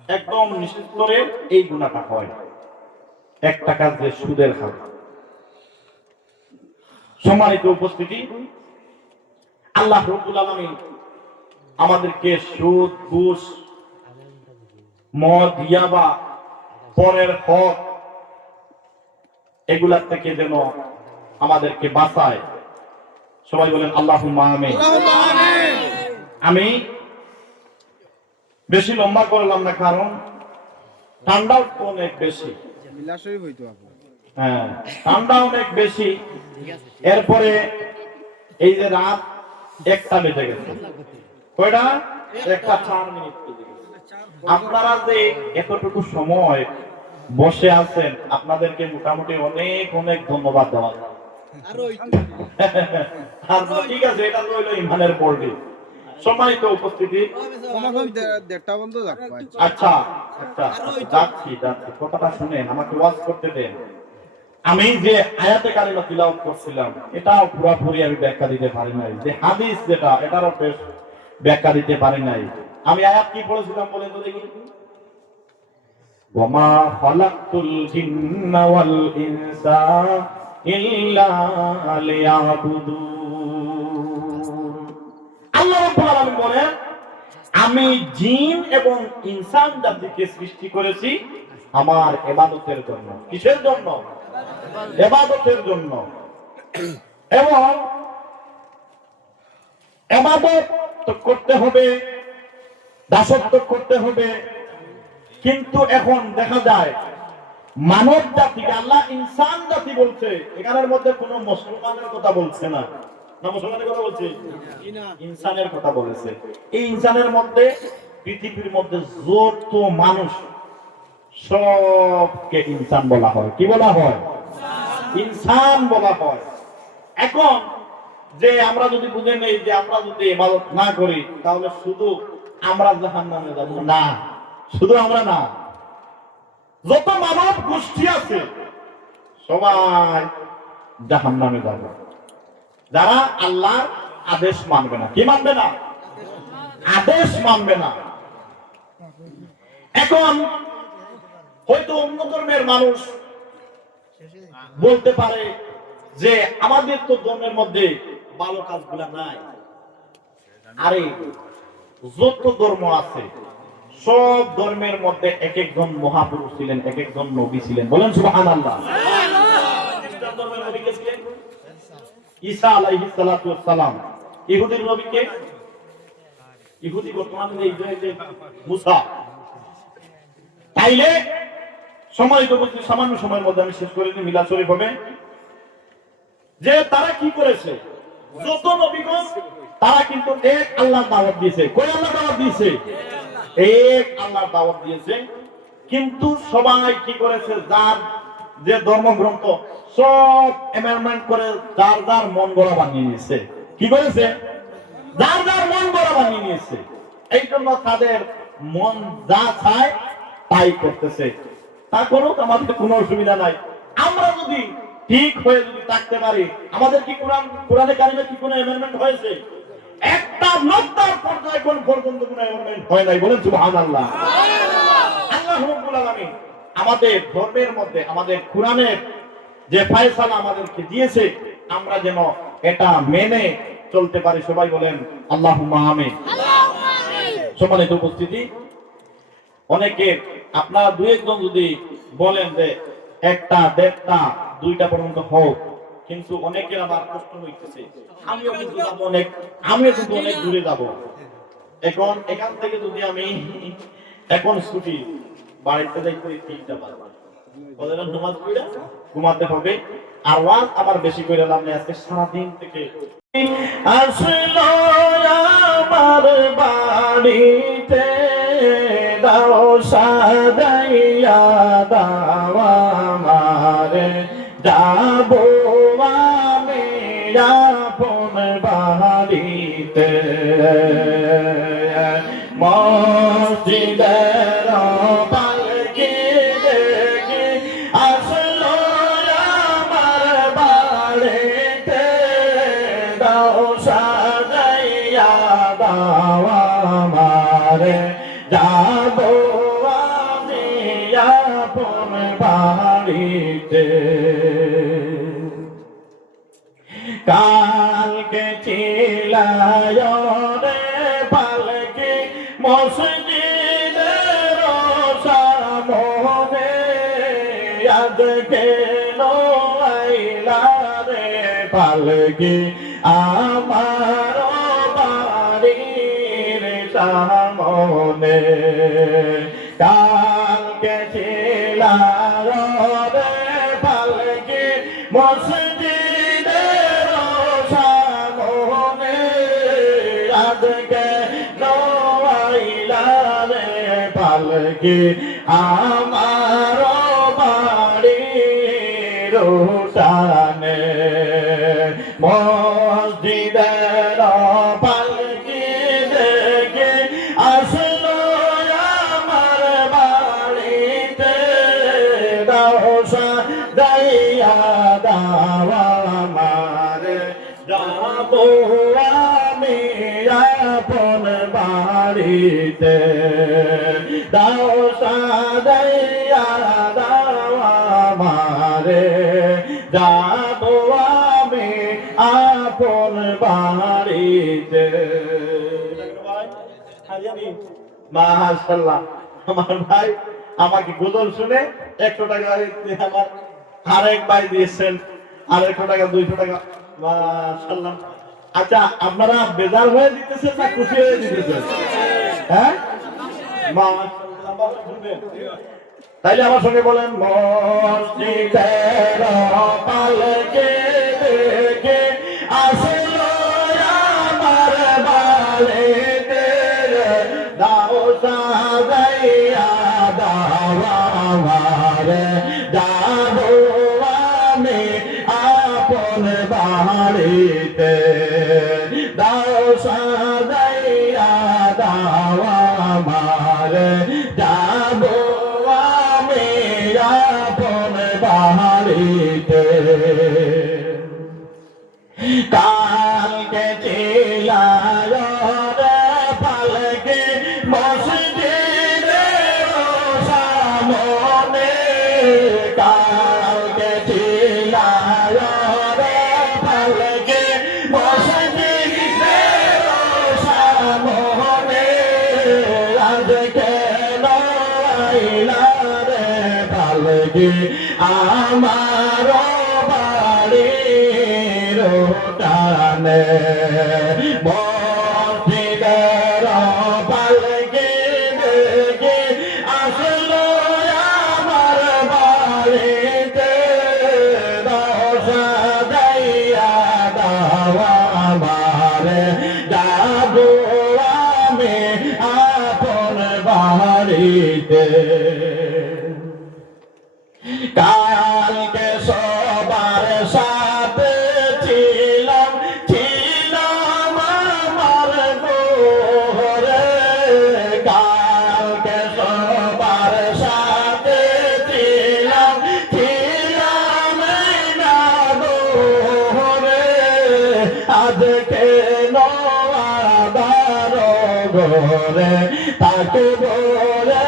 একদম নিষেধ করে এই গুনাহটা হয়, 1 টাকা যে সুদের খাওয়া। সম্মানিত উপস্থিতি, আল্লাহ রাব্বুল আলামিন আমাদেরকে সুদ, ঘুষ, মদ, ইয়াবা, পরের হক এগুলা থেকে যেন আমাদেরকে বাঁচায়। সবাই বলেন আল্লাহুম্মা আমিন। আমি বেশি লম্বা করলাম না, কারণ ঠান্ডাও অনেক বেশি। হ্যাঁ, ঠান্ডা অনেক বেশি। এরপরে এই যে রাত 1টা বেজে গেছে, কয়টা? 1:04 বেজে গেছে। আপনারা যে এতটুকু সময় বসে আছেন আপনাদেরকে মোটামুটি অনেক অনেক ধন্যবাদ দেওয়া। ঠিক আছে, এটা তো হইলো ইমানের পর্বে। সম্মানিত উপস্থিতি, আচ্ছা আচ্ছা যাচ্ছি, কথাটা শুনেন, আমাকে ওয়াজ করতে দেন। আমি যে আয়াতে কারিমা তিলাওয়াত করছিলাম এটাও পুরোপুরি আমি ব্যাখ্যা দিতে পারি নাই। যে হাদিস যেটা, এটারও বেশ ব্যাখ্যা দিতে পারি নাই। আমি আয়াত কি পড়েছিলাম বলেন তো দেখি? ওয়ামা খালাকতুল জিন্না ওয়াল ইনসা ইল্লা লিয়াবুদুন। আল্লাহ রাব্বুল আলামিন বলেন, আমি জিন এবং ইনসান জাতিকে সৃষ্টি করেছি আমার ইবাদতের জন্য। কিসের জন্য? ইবাদতের জন্য। এবং ইবাদত তো করতে হবে, দাসত্ব করতে হবে, কিন্তু এখন দেখা যায় মানব জাতিকে আল্লাহ ইনসান জাতি বলছে, এখানের মধ্যে কোনো মুসলমানের কথা বলছে না। না মুসলমানের কথা বলছে, ইনসানের কথা বলেছে। এই ইনসানের মধ্যে পৃথিবীর মধ্যে যত মানুষ সবকে ইনসান বলা হয়। কি বলা হয়? ইনসান বলা হয়। এখন যে আমরা যদি বুঝে নেই যে আমরা যদি ইবাদত না করি তাহলে শুধু আমরা জাহান্নামে যাব না, শুধু আমরা না, যত মানব গোষ্ঠী আছে সবাই জাহান্নামে যাবে, যারা আল্লাহর আদেশ মানবে না। কি মানবে না? আদেশ মানবে না। এখন হয়তো অন্য ধর্মের মানুষ বলতে পারে যে আমাদের তো ধর্মের মধ্যে ভালো কাজগুলা নাই। আরে যত ধর্ম আছে সব ধর্মের মধ্যে এক একজন মহাপুরুষ ছিলেন, এক একজন নবী ছিলেন। বলেন সুবহানাল্লাহ। খ্রিস্টান ধর্মের নবী কে ছিলেন? ঈসা আলাইহিস সালাতু ওয়াস সালাম। ইহুদির নবী কে? ইহুদি বর্তমানে এই যে মুসা। তাইলে সময় তো বলছি, সামান্য সময়ের মধ্যে আমি শেষ করে দিই, মিলাদ শরীফ হবে। যে তারা কি করেছে, যত নবীগণ তারা কিন্তু এক আল্লাহর দাওয়াত দিয়েছে। কয় আল্লাহর দাওয়াত দিয়েছে? এক আল্লাহর দাওয়াত দিয়েছে। কিন্তু সবাই কি করেছে, যার যে ধর্মগ্রন্থ সব অ্যামেন্ডমেন্ট করে যার যার মন গড়া বানিয়ে নিয়েছে। কি করেছে? যার যার মন গড়া বানিয়ে নিয়েছে। এই জন্য তাদের মন যা চায় তাই করতেছে। তা করুক, আমাদের কোনো অসুবিধা নাই। আমরা যদি ঠিক হয়ে যদি থাকতে পারি, আমাদের কি কোরআনে কারিমে কি কোনো অ্যামেন্ডমেন্ট হয়েছে? একটা নক্তার পর্যায়ে কোন পর্যন্ত কোনো অ্যামেন্ডমেন্ট হয় নাই। বলেন সুবহানাল্লাহ। আল্লাহ রাব্বুল আলামিন আমাদের ধর্মের মধ্যে আমাদের কোরআনের যে ফয়সালা আমাদেরকে দিয়েছে আমরা যেন এটা মেনে চলতে পারি। সবাই বলেন আল্লাহুম্মা আমিন। সম্মানিত উপস্থিতি, অনেকে আপনারা দুই একজন যদি বলেন যে একটা, দেড়টা, দুইটা পর্যন্ত হোক, কিন্তু অনেকের আবার কষ্ট হইতেছে। আমিও কিন্তু অনেক দূরে যাব। এখন এখান থেকে যদি আমি এখন ছুটি বাড়িতে যাইতে 3টা বাজে, ওদের নামাজ পড়ে ঘুমাতে হবে। আর ওয়াজ আবার বেশি করে লাভ নেই। আজকে সারাদিন থেকে আসলো আমার বাড়িতে, দাও সাজাইয়া দাও আমারে, যাবো আমি আপন বাড়িতে। মসজিদের পালকি দেখে আসলো আমার বাড়িতে, দাও সাজাইয়া দাও আমারে, যাবো আমি আপন বাড়িতে। কালকে চিলায় রে পালকি মসজিদের সামনে, আজকে আইলা রে পালকি আমার বাড়ির সামনে। কালকে চিলায় রে পালকি মসজিদের সামনে, আজকে আইলা রে পালকি আমার বাড়ির সামনে। মসজিদের পালকি দেখে আসলো আমার বাড়িতে, দাও সাজাইয়া দাও আমারে, যাবো আমি আপন বাড়িতে। দাও সাজাইয়া দাও আমারে, যাবো আমি আপন বাড়িতে। মাশাআল্লাহ, আমার ভাই আমাকে গজল শুনে 100 টাকা আমার আরেক ভাই দিয়েছেন, আর 100 টাকা 200 টাকা। মাশাআল্লাহ। আচ্ছা, আপনারা বেজার হয়ে দিতেছেন না খুশি হয়ে দিতেছেন? হ্যাঁ, তাইলে আমার সঙ্গে বলেন, মসজিদের পালকি দেখে আসলো আমার বাড়িতে, দাও সাজাইয়া দাও আমারে, যাবো আমি আপন বাড়িতে। দাও সাজাইয়া দাও আমারে, যাবো আমি আপন বাড়িতে। কালকে চিলায় রে পালকি মসজিদের সামনে, কালকে চিলায় রে পালকি মসজিদের সামনে, আজকে আইলা রে পালকি আমার বাড়ির টানে। মসজিদের পালকি দেখে আসলো আমার বাড়িতে, দাও সাজাইয়া দাও আমারে, যাবো আমি আপন বাড়িতে। কালকে সবার সাথে ছিলাম আমার ঘরে, কালকে সবার সাথে ছিলাম না ঘরে, আজকে নওয়াদার ঘরে তাকে বলে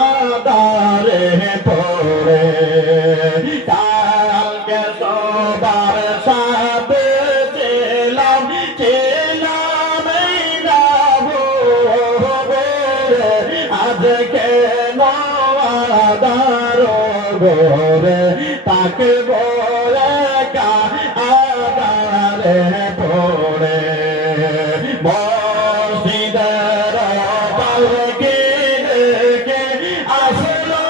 আদারে পড়ে। কালকে সবার সাথে ছিলাম না ঘরে, আজকে নওয়াদার গোরে তাকে বলে আদারে পড়ে মসজিদের পালকি দেখে আসলো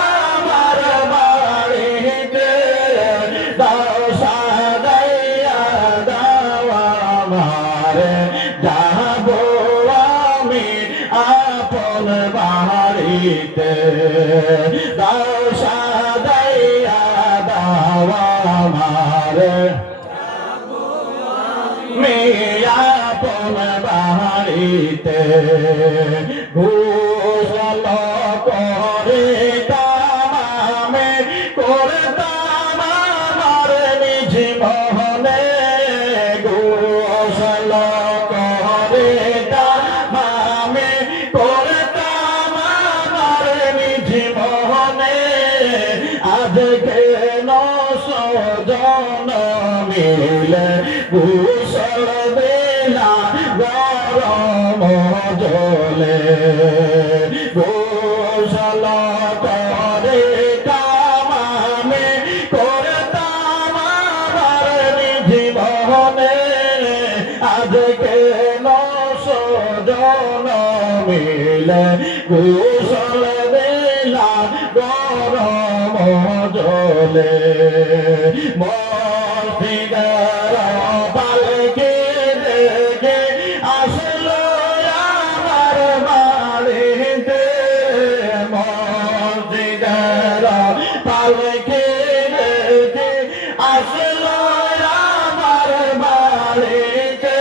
আমার বাড়িতে দাও সাদাইয়া দাও আমারে যাবো আমি আপন বাড়িতে দাও সাদাইয়া দাও আমারে আপন বাড়িতে ঘোষল করে তামামে করতাম আমার নিজ মহনে ঘোষল করে তামামে করতাম আমার নিজ মহনে আজকে নজন মিলে ঘোষল বেলা গরম জলে ঘোষল করে কামামে করতাম আমার জীবনে আজকে নজন মিলে ঘোষল বেলা গরম জলে মসজিদের পালকি দেখে আসলো আমার বাড়িতে মসজিদের পালকি দেখে আসলো আমার বাড়িতে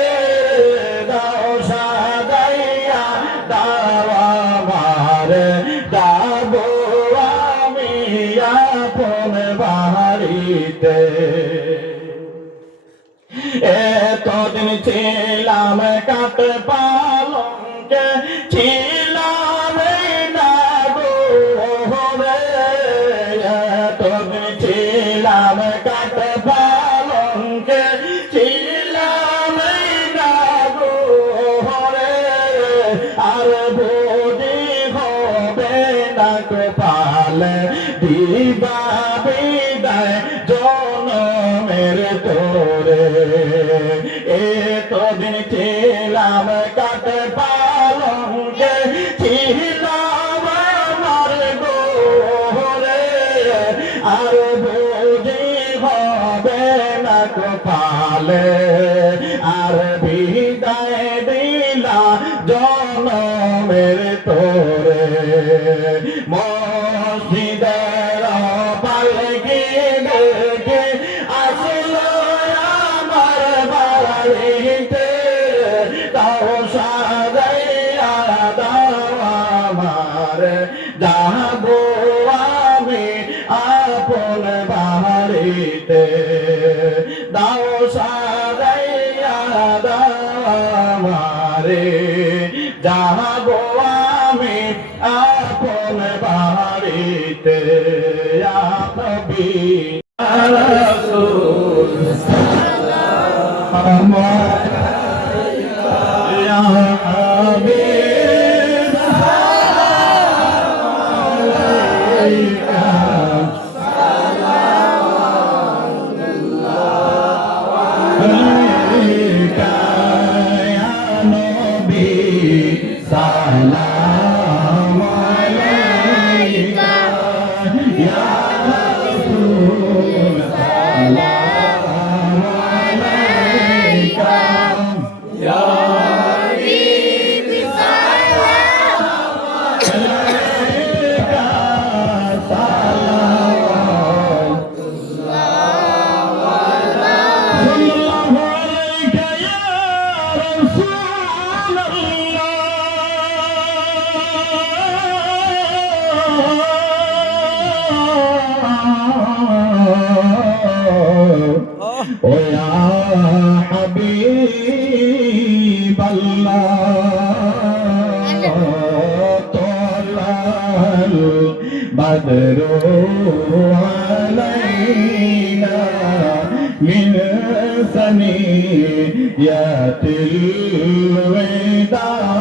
দাও সাদাইয়া দাও আমারে যাবো আমি আপন বাড়িতে এতদিন ছিলাম কাঠ পালঙ্কে ছিলাম না গো এতদিন ছিলাম কাঠ পালঙ্কে ছিলাম না গো আর বুঝি হবে না কপালে দিবা বিদায় জনমের তোরে এতদিন ছিলাম কাঠ পালঙ্কে ছিলাম আমার গোরে আর বুঝি হবে না কপালে আর বিদায় দিলা জনমের তোরে মসজিদের পালকি দেখে আসলো আমার বাড়িতে তাও সাজাইয়া দাও আমারে যাবো আমি আপন বাড়িতে দাও সাজাইয়া দাও আমারে যাবো আমি আপন বাড়িতে নবী রাসূল সালাম আলাইকা ইয়া হাবিব সালাম আলাইকা আলাইকা ইয়া নবী সালাম আলাইকা ইয়া রাসূল সালাম আলাইকা ইয়া হাবিব সালাম আলাইকা সালাম সাল্লাল্লাহু আলাইকা ইয়া রাসূলাল্লাহ ও ইয়া হাবিব আল্লাহ তাআলাল বদরু আলাইনা মিন সনিয়াতিল ওয়াদা'i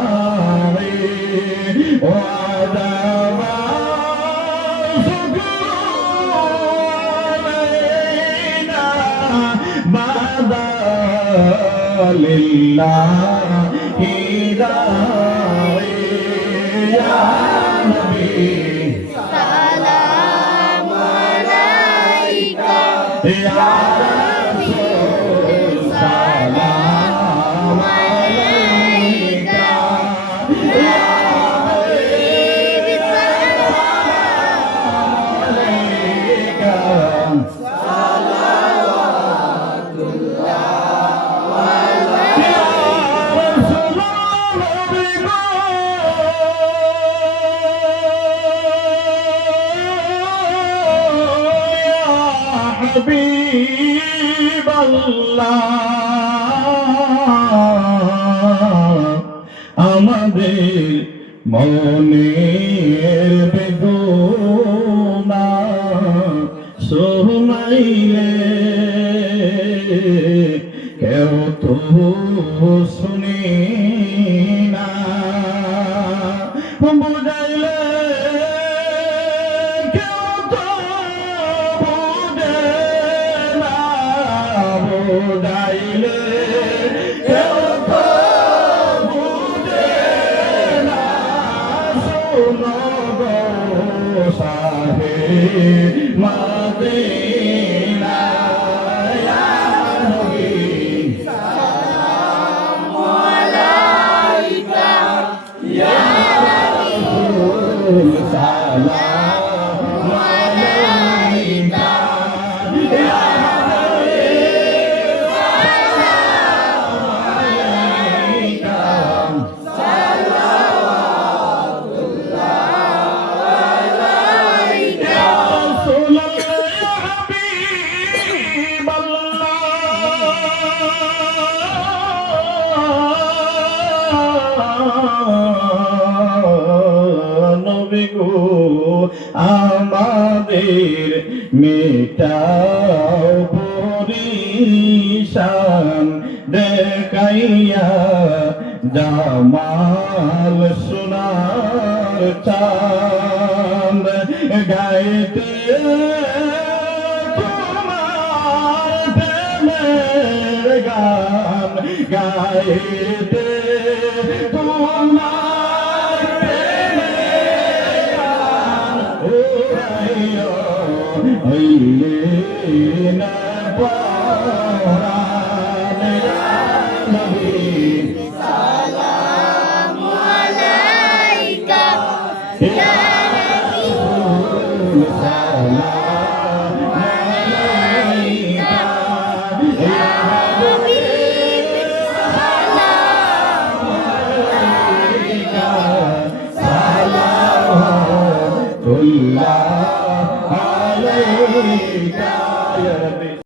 লিল্লাহি ইয়া নবী সালাম আলাইকা ইয়া রাসূল সালাম আলাইকা ইয়া হাবিব সালাম আলাইকা হাবিব আল্লাহ আমাদের মনের বেদনা শোনাইলে কেউ তো শুনি না বুঝাইলে কেউ তো বুঝে না বুঝাইলে কেউ তো বুঝে না শোনো গো সাহে মদিনা ইয়া নবী সালাম আলাইকা ইয়া রাসূল সালাম আলাইকা ইয়া হাবিব সালাম আলাইকা ইয়া রাসূলাল্লাহ ইয়া হাবিব আল্লাহ নবী গো আমাদের মেটাও পরিশান দেখাইয়া জামাল সোনার চাঁদ গাইতে তোমার প্রেমের গান গাইতে তোমার প্রেমের গান ওরাইও হইলে না পরাণ ইয়া নবী সালাম আলাইকা ইয়া রাসূল সালাম আলাইকা ইয়া হাবিব সালাম আলাইকা সালাওয়াতুল্লাহ আলাইকা ইয়া নবী